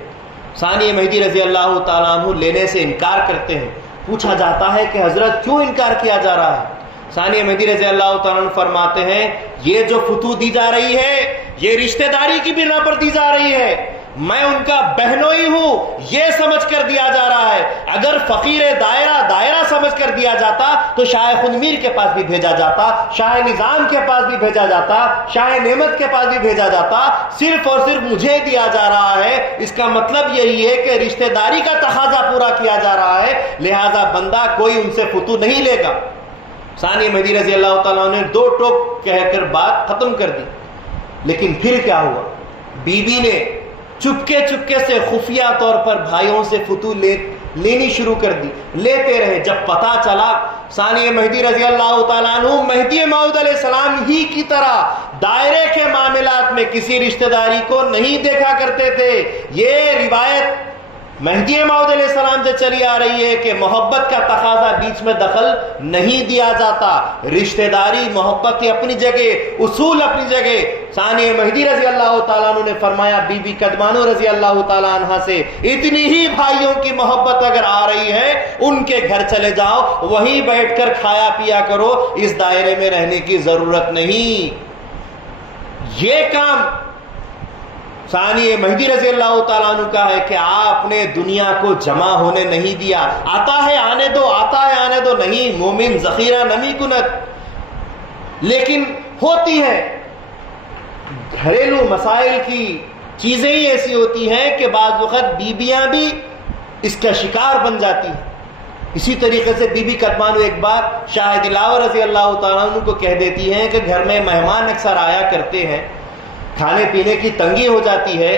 ثانی مہدی رضی اللہ تعالیٰ عنہ لینے سے انکار کرتے ہیں. پوچھا جاتا ہے کہ حضرت کیوں انکار کیا جا رہا ہے؟ ثانی مہدی رضی اللہ تعالیٰ عنہ فرماتے ہیں یہ جو فتوح دی جا رہی ہے یہ رشتہ داری کی بنا پر دی جا رہی ہے، میں ان کا بہنوئی ہوں یہ سمجھ کر دیا جا رہا ہے. اگر فقیر دائرہ سمجھ کر دیا جاتا تو شاہ خنمیر کے پاس بھی بھیجا جاتا، شاہ نظام کے پاس بھی بھیجا جاتا، شاہ نعمت کے پاس بھی بھیجا جاتا. صرف اور صرف مجھے دیا جا رہا ہے، اس کا مطلب یہی ہے کہ رشتہ داری کا تقاضا پورا کیا جا رہا ہے، لہذا بندہ کوئی ان سے فتوح نہیں لے گا. ثانی مہدی رضی اللہ تعالیٰ نے 2 ٹوک کہہ کر بات ختم کر دی. لیکن پھر کیا ہوا؟ بی بی نے چپکے سے خفیہ طور پر بھائیوں سے فتوح لینی شروع کر دی. لیتے رہے. جب پتا چلا ثانی مہدی رضی اللہ تعالیٰ عنہ مہدی موعود علیہ السلام ہی کی طرح دائرے کے معاملات میں کسی رشتہ داری کو نہیں دیکھا کرتے تھے. یہ روایت مہدی موعود علیہ السلام سے چلی آ رہی ہے کہ محبت کا تقاضا بیچ میں دخل نہیں دیا جاتا. رشتہ داری محبت کی اپنی جگہ، اصول اپنی جگہ. ثانی مہدی رضی اللہ تعالیٰ عنہ نے فرمایا بی بی قدمانو رضی اللہ تعالیٰ عنہ سے اتنی ہی بھائیوں کی محبت اگر آ رہی ہے ان کے گھر چلے جاؤ، وہیں بیٹھ کر کھایا پیا کرو، اس دائرے میں رہنے کی ضرورت نہیں. یہ کام ثانی مہدی رضی اللہ تعالیٰ عنہ کا ہے کہ آپ نے دنیا کو جمع ہونے نہیں دیا. آتا ہے آنے دو، آتا ہے آنے دو. نہیں، مومن ذخیرہ نمی کنت. لیکن ہوتی ہے گھریلو مسائل کی چیزیں ہی ایسی ہوتی ہیں کہ بعض وقت بیویاں بھی اس کا شکار بن جاتی ہے۔ اسی طریقے سے بی بی کدمانو ایک بار شاہ دلاور رضی اللہ تعالیٰ عنہ کو کہہ دیتی ہیں کہ گھر میں مہمان اکثر آیا کرتے ہیں، کھانے پینے کی تنگی ہو جاتی ہے،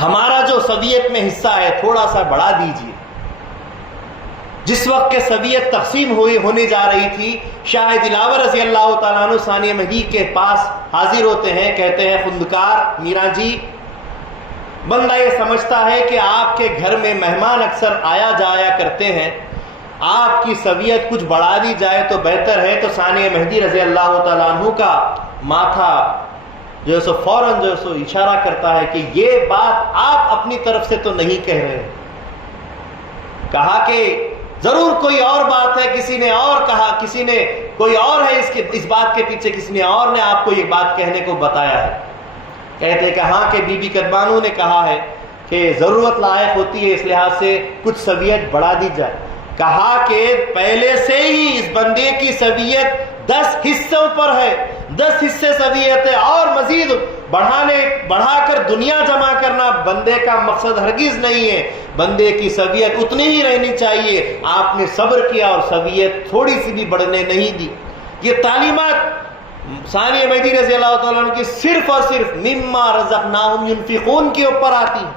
ہمارا جو سویت میں حصہ ہے تھوڑا سا بڑھا دیجیے۔ جس وقت کے سویت تقسیم ہونے جا رہی تھی، شاہ دلاور رضی اللہ تعالیٰ عنہ ثانیہ مہدی کے پاس حاضر ہوتے ہیں، کہتے ہیں خندکار میرا جی، بندہ یہ سمجھتا ہے کہ آپ کے گھر میں مہمان اکثر آیا جایا کرتے ہیں، آپ کی سویت کچھ بڑھا دی جائے تو بہتر ہے۔ تو ثانیہ مہدی رضی اللہ تعالیٰ عنہ کا ماتھا جو ہے سو فوراً جو ہے سو اشارہ کرتا ہے کہ یہ بات آپ اپنی طرف سے تو نہیں کہہ رہے۔ کہا کہ ضرور کوئی اور بات ہے، کسی نے اور کہا، کسی نے کوئی اور ہے اس بات کے پیچھے، کسی نے اور نے آپ کو یہ بات کہنے کو بتایا ہے۔ کہتے ہیں کہ ہاں کہ بی بی کدمانو نے کہا ہے کہ ضرورت لائق ہوتی ہے، اس لحاظ سے کچھ سویت بڑھا دی جائے۔ کہا کہ پہلے سے ہی اس بندے کی سویت 10 حصوں پر ہے، 10 حصے سویت ہے، اور مزید بڑھا کر دنیا جمع کرنا بندے کا مقصد ہرگز نہیں ہے، بندے کی سویت اتنی ہی رہنی چاہیے۔ آپ نے صبر کیا اور سویت تھوڑی سی بھی بڑھنے نہیں دی۔ یہ تعلیمات ثانیہ مہدی رضی اللہ تعالیٰ عنہ کی صرف اور صرف مما رزقناہم ينفقون کے اوپر آتی ہے۔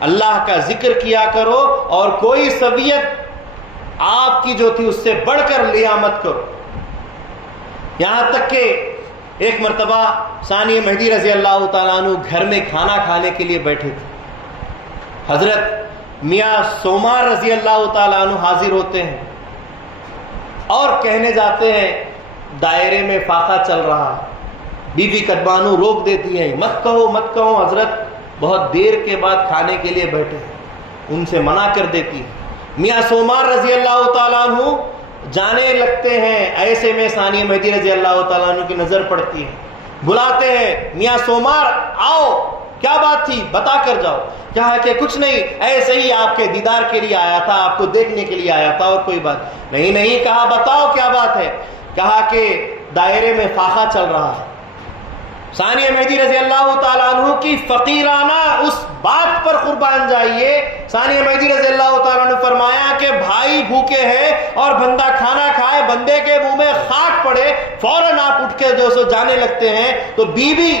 اللہ کا ذکر کیا کرو اور کوئی سویت آپ کی جو تھی اس سے بڑھ کر لیا مت کرو۔ یہاں تک کہ ایک مرتبہ ثانیہ مہدی رضی اللہ تعالیٰ عنہ گھر میں کھانا کھانے کے لیے بیٹھے تھے، حضرت میاں سومار رضی اللہ تعالیٰ عنہ حاضر ہوتے ہیں اور کہنے جاتے ہیں دائرے میں فاقہ چل رہا ہے۔ بی بی کدمانو روک دیتی ہیں، مت کہو حضرت بہت دیر کے بعد کھانے کے لیے بیٹھے ہیں، ان سے منع کر دیتی ہے۔ میاں سومار رضی اللہ تعالیٰ عنہ جانے لگتے ہیں، ایسے میں ثانیہ مہدی رضی اللہ تعالیٰ عنہ کی نظر پڑتی ہے، بلاتے ہیں میاں سومار آؤ، کیا بات تھی بتا کر جاؤ۔ کہا کہ کچھ نہیں، ایسے ہی آپ کے دیدار کے لیے آیا تھا، آپ کو دیکھنے کے لیے آیا تھا، اور کوئی بات نہیں۔ کہا بتاؤ کیا بات ہے۔ کہا کہ دائرے میں فاقہ چل رہا ہے۔ ثانیہ مہدی رضی اللہ تعالیٰ عنہ کی فقیرانہ اس بات پر قربان جائیے، ثانیہ مہدی رضی اللہ تعالیٰ عنہ فرمایا کہ بھائی بھوکے ہیں اور بندہ کھانا کھائے، بندے کے منہ میں خاک پڑے، فوراً آپ اٹھ کے جو سو جانے لگتے ہیں۔ تو بیوی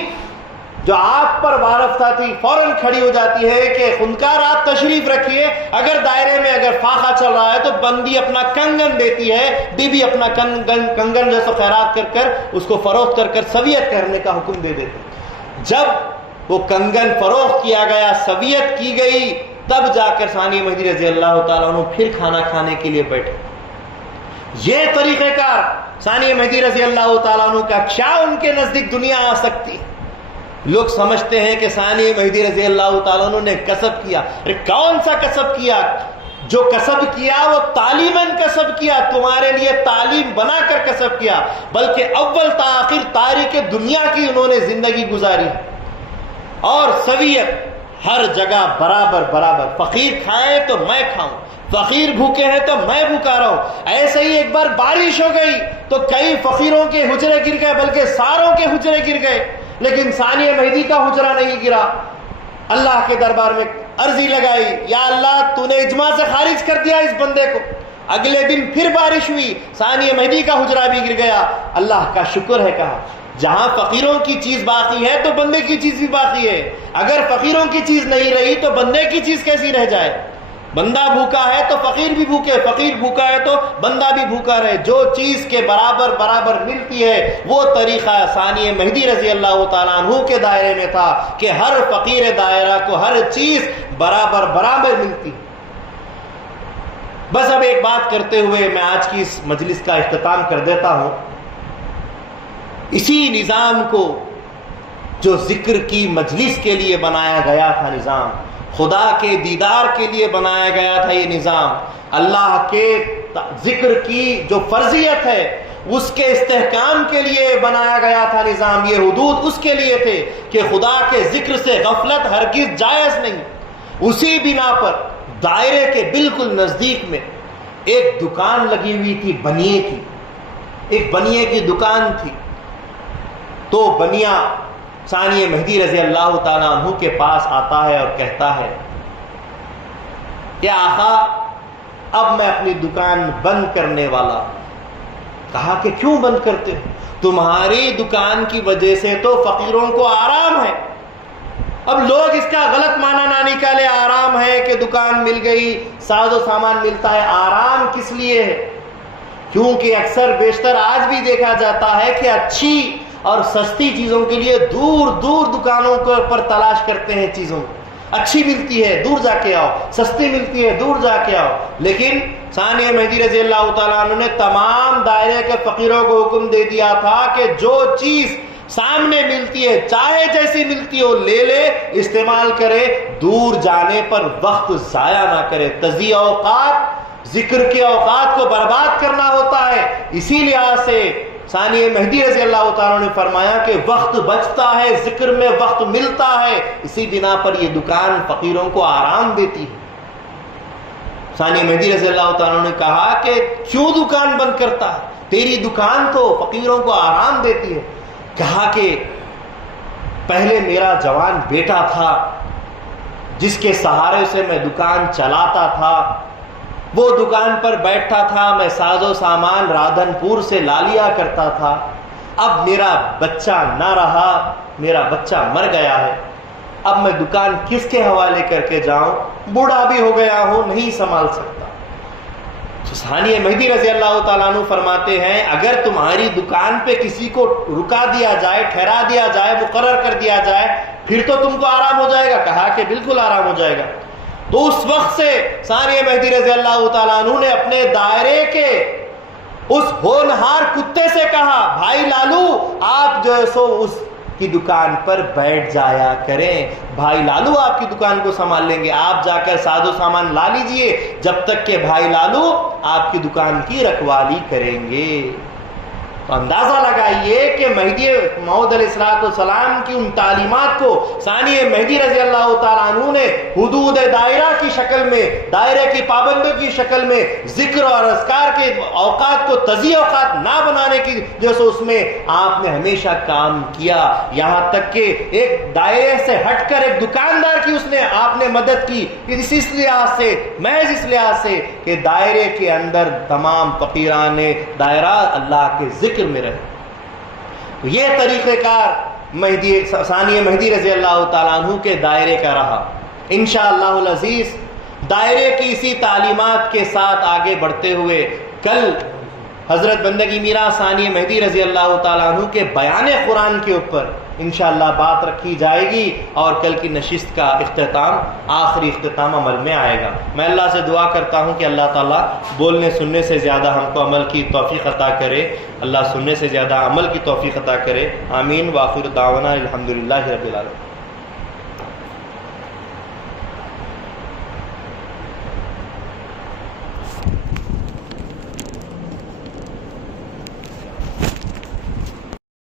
جو آپ پر وارفتہ تھی فوراً کھڑی ہو جاتی ہے کہ خنکار آپ تشریف رکھیے، اگر دائرے میں اگر فاقہ چل رہا ہے تو بندی اپنا کنگن دیتی ہے، بی بی اپنا کنگن جیسا خیرات کر کر اس کو فروخت کر کر سویت کرنے کا حکم دے دیتے۔ جب وہ کنگن فروخت کیا گیا، سویت کی گئی، تب جا کر ثانیہ مہدی رضی اللہ تعالیٰ عنہ پھر کھانا کھانے کے لیے بیٹھے۔ یہ طریقہ کار ثانیہ مہدی رضی اللہ تعالیٰ عنہ کا کیا ان کے نزدیک دنیا آ سکتی؟ لوگ سمجھتے ہیں کہ ثانیہ مہدی رضی اللہ تعالیٰ عنہ نے کسب کیا۔ کون سا کسب کیا؟ جو کسب کیا وہ تعلیماً کسب کیا، تمہارے لیے تعلیم بنا کر کسب کیا، بلکہ اول تا آخر تاریخ دنیا کی انہوں نے زندگی گزاری۔ اور سویت ہر جگہ برابر، فقیر کھائے تو میں کھاؤں، فقیر بھوکے ہیں تو میں بھوکا رہوں۔ ایسے ہی ایک بار بارش ہو گئی تو کئی فقیروں کے حجرے گر گئے، بلکہ ساروں کے حجرے گر گئے، لیکن ثانیہ مہدی کا حجرہ نہیں گرا۔ اللہ کے دربار میں عرضی لگائی، یا اللہ تو نے اجماع سے خارج کر دیا اس بندے کو۔ اگلے دن پھر بارش ہوئی، ثانیہ مہدی کا حجرہ بھی گر گیا۔ اللہ کا شکر ہے، کہا جہاں فقیروں کی چیز باقی ہے تو بندے کی چیز بھی باقی ہے، اگر فقیروں کی چیز نہیں رہی تو بندے کی چیز کیسی رہ جائے؟ بندہ بھوکا ہے تو فقیر بھی بھوکے، فقیر بھوکا ہے تو بندہ بھی بھوکا رہے۔ جو چیز کے برابر ملتی ہے وہ طریقہ ثانیہ مہدی رضی اللہ تعالیٰ عنہ کے دائرے میں تھا کہ ہر فقیر دائرہ کو ہر چیز برابر ملتی۔ بس اب ایک بات کرتے ہوئے میں آج کی اس مجلس کا اختتام کر دیتا ہوں۔ اسی نظام کو جو ذکر کی مجلس کے لیے بنایا گیا تھا، نظام خدا کے دیدار کے لیے بنایا گیا تھا، یہ نظام اللہ کے ذکر کی جو فرضیت ہے اس کے استحکام کے لیے بنایا گیا تھا نظام۔ یہ حدود اس کے لیے تھے کہ خدا کے ذکر سے غفلت ہرگز جائز نہیں۔ اسی بنا پر دائرے کے بالکل نزدیک میں ایک دکان لگی ہوئی تھی بنیے کی، ایک بنیے کی دکان تھی۔ تو بنیا ثانیہ مہدی رضی اللہ تعالیٰ عنہ کے پاس آتا ہے اور کہتا ہے کہ آقا اب میں اپنی دکان بند کرنے والا ہوں۔ کہا کہ کیوں بند کرتے ہو؟ تمہاری دکان کی وجہ سے تو فقیروں کو آرام ہے۔ اب لوگ اس کا غلط معنی نہ نکالے، آرام ہے کہ دکان مل گئی، ساز و سامان ملتا ہے۔ آرام کس لیے ہے؟ کیونکہ اکثر بیشتر آج بھی دیکھا جاتا ہے کہ اچھی اور سستی چیزوں کے لیے دور دور دکانوں پر تلاش کرتے ہیں چیزوں۔ اچھی ملتی ہے دور جا کے آؤ، سستی ملتی ہے دور جا کے آؤ۔ لیکن ثانیہ مہدی رضی اللہ تعالیٰ عنہ نے تمام دائرے کے فقیروں کو حکم دے دیا تھا کہ جو چیز سامنے ملتی ہے چاہے جیسی ملتی ہو لے لے، استعمال کرے، دور جانے پر وقت ضائع نہ کرے۔ تضیع اوقات، ذکر کے اوقات کو برباد کرنا ہوتا ہے۔ اسی لحاظ سے ثانیہ مہدی رضی اللہ تعالیٰ نے فرمایا کہ وقت بچتا ہے، ذکر میں وقت ملتا ہے، اسی بنا پر یہ دکان فقیروں کو آرام دیتی ہے۔ ثانیہ مہدی رضی اللہ تعالیٰ نے کہا کہ کیوں دکان بند کرتا ہے؟ تیری دکان تو فقیروں کو آرام دیتی ہے۔ کہا کہ پہلے میرا جوان بیٹا تھا جس کے سہارے سے میں دکان چلاتا تھا، وہ دکان پر بیٹھتا تھا، میں ساز و سامان رادھن پور سے لا لیا کرتا تھا۔ اب میرا بچہ نہ رہا، میرا بچہ مر گیا ہے، اب میں دکان کس کے حوالے کر کے جاؤں؟ بوڑھا بھی ہو گیا ہوں، نہیں سنبھال سکتا۔ ثانیہ مہدی رضی اللہ تعالیٰ عنہ فرماتے ہیں اگر تمہاری دکان پہ کسی کو رکا دیا جائے، ٹھہرا دیا جائے، مقرر کر دیا جائے، پھر تو تم کو آرام ہو جائے گا؟ کہا کہ بالکل آرام ہو جائے گا۔ تو اس وقت سے ثانیہ مہدی رضی اللہ تعالیٰ عنہ نے اپنے دائرے کے اس ہونہار کتے سے کہا، بھائی لالو آپ جو ہے سو اس کی دکان پر بیٹھ جایا کریں، بھائی لالو آپ کی دکان کو سنبھال لیں گے، آپ جا کر ساز و سامان لا لیجئے جب تک کہ بھائی لالو آپ کی دکان کی رکھوالی کریں گے۔ تو اندازہ لگائیے کہ مہدی موعود علیہ السلام کی ان تعلیمات کو ثانیہ مہدی رضی اللہ تعالیٰ عنہ نے حدود دائرہ کی شکل میں، دائرے کی پابندیوں کی شکل میں، ذکر اور اذکار کے اوقات کو تضیع اوقات نہ بنانے کی جیسے اس میں آپ نے ہمیشہ کام کیا، یہاں تک کہ ایک دائرے سے ہٹ کر ایک دکاندار کی اس نے آپ نے مدد کی، اس لحاظ سے، محض اس لحاظ سے کہ دائرے کے اندر تمام فقیران دائرہ اللہ کے ذکر میں رہے۔ یہ طریقہ کار ثانیہ مہدی رضی اللہ تعالیٰ عنہ کے دائرے کا رہا۔ انشاءاللہ العزیز دائرے کی اسی تعلیمات کے ساتھ آگے بڑھتے ہوئے کل حضرت بندگی میرا ثانیہ مہدی رضی اللہ تعالیٰ عنہ کے بیان قرآن کے اوپر انشاءاللہ بات رکھی جائے گی، اور کل کی نشست کا اختتام، آخری اختتام عمل میں آئے گا۔ میں اللہ سے دعا کرتا ہوں کہ اللہ تعالیٰ بولنے سننے سے زیادہ ہم کو عمل کی توفیق عطا کرے، اللہ سننے سے زیادہ عمل کی توفیق عطا کرے۔ آمین۔ وآخر دعوانا الحمدللہ رب العالمین۔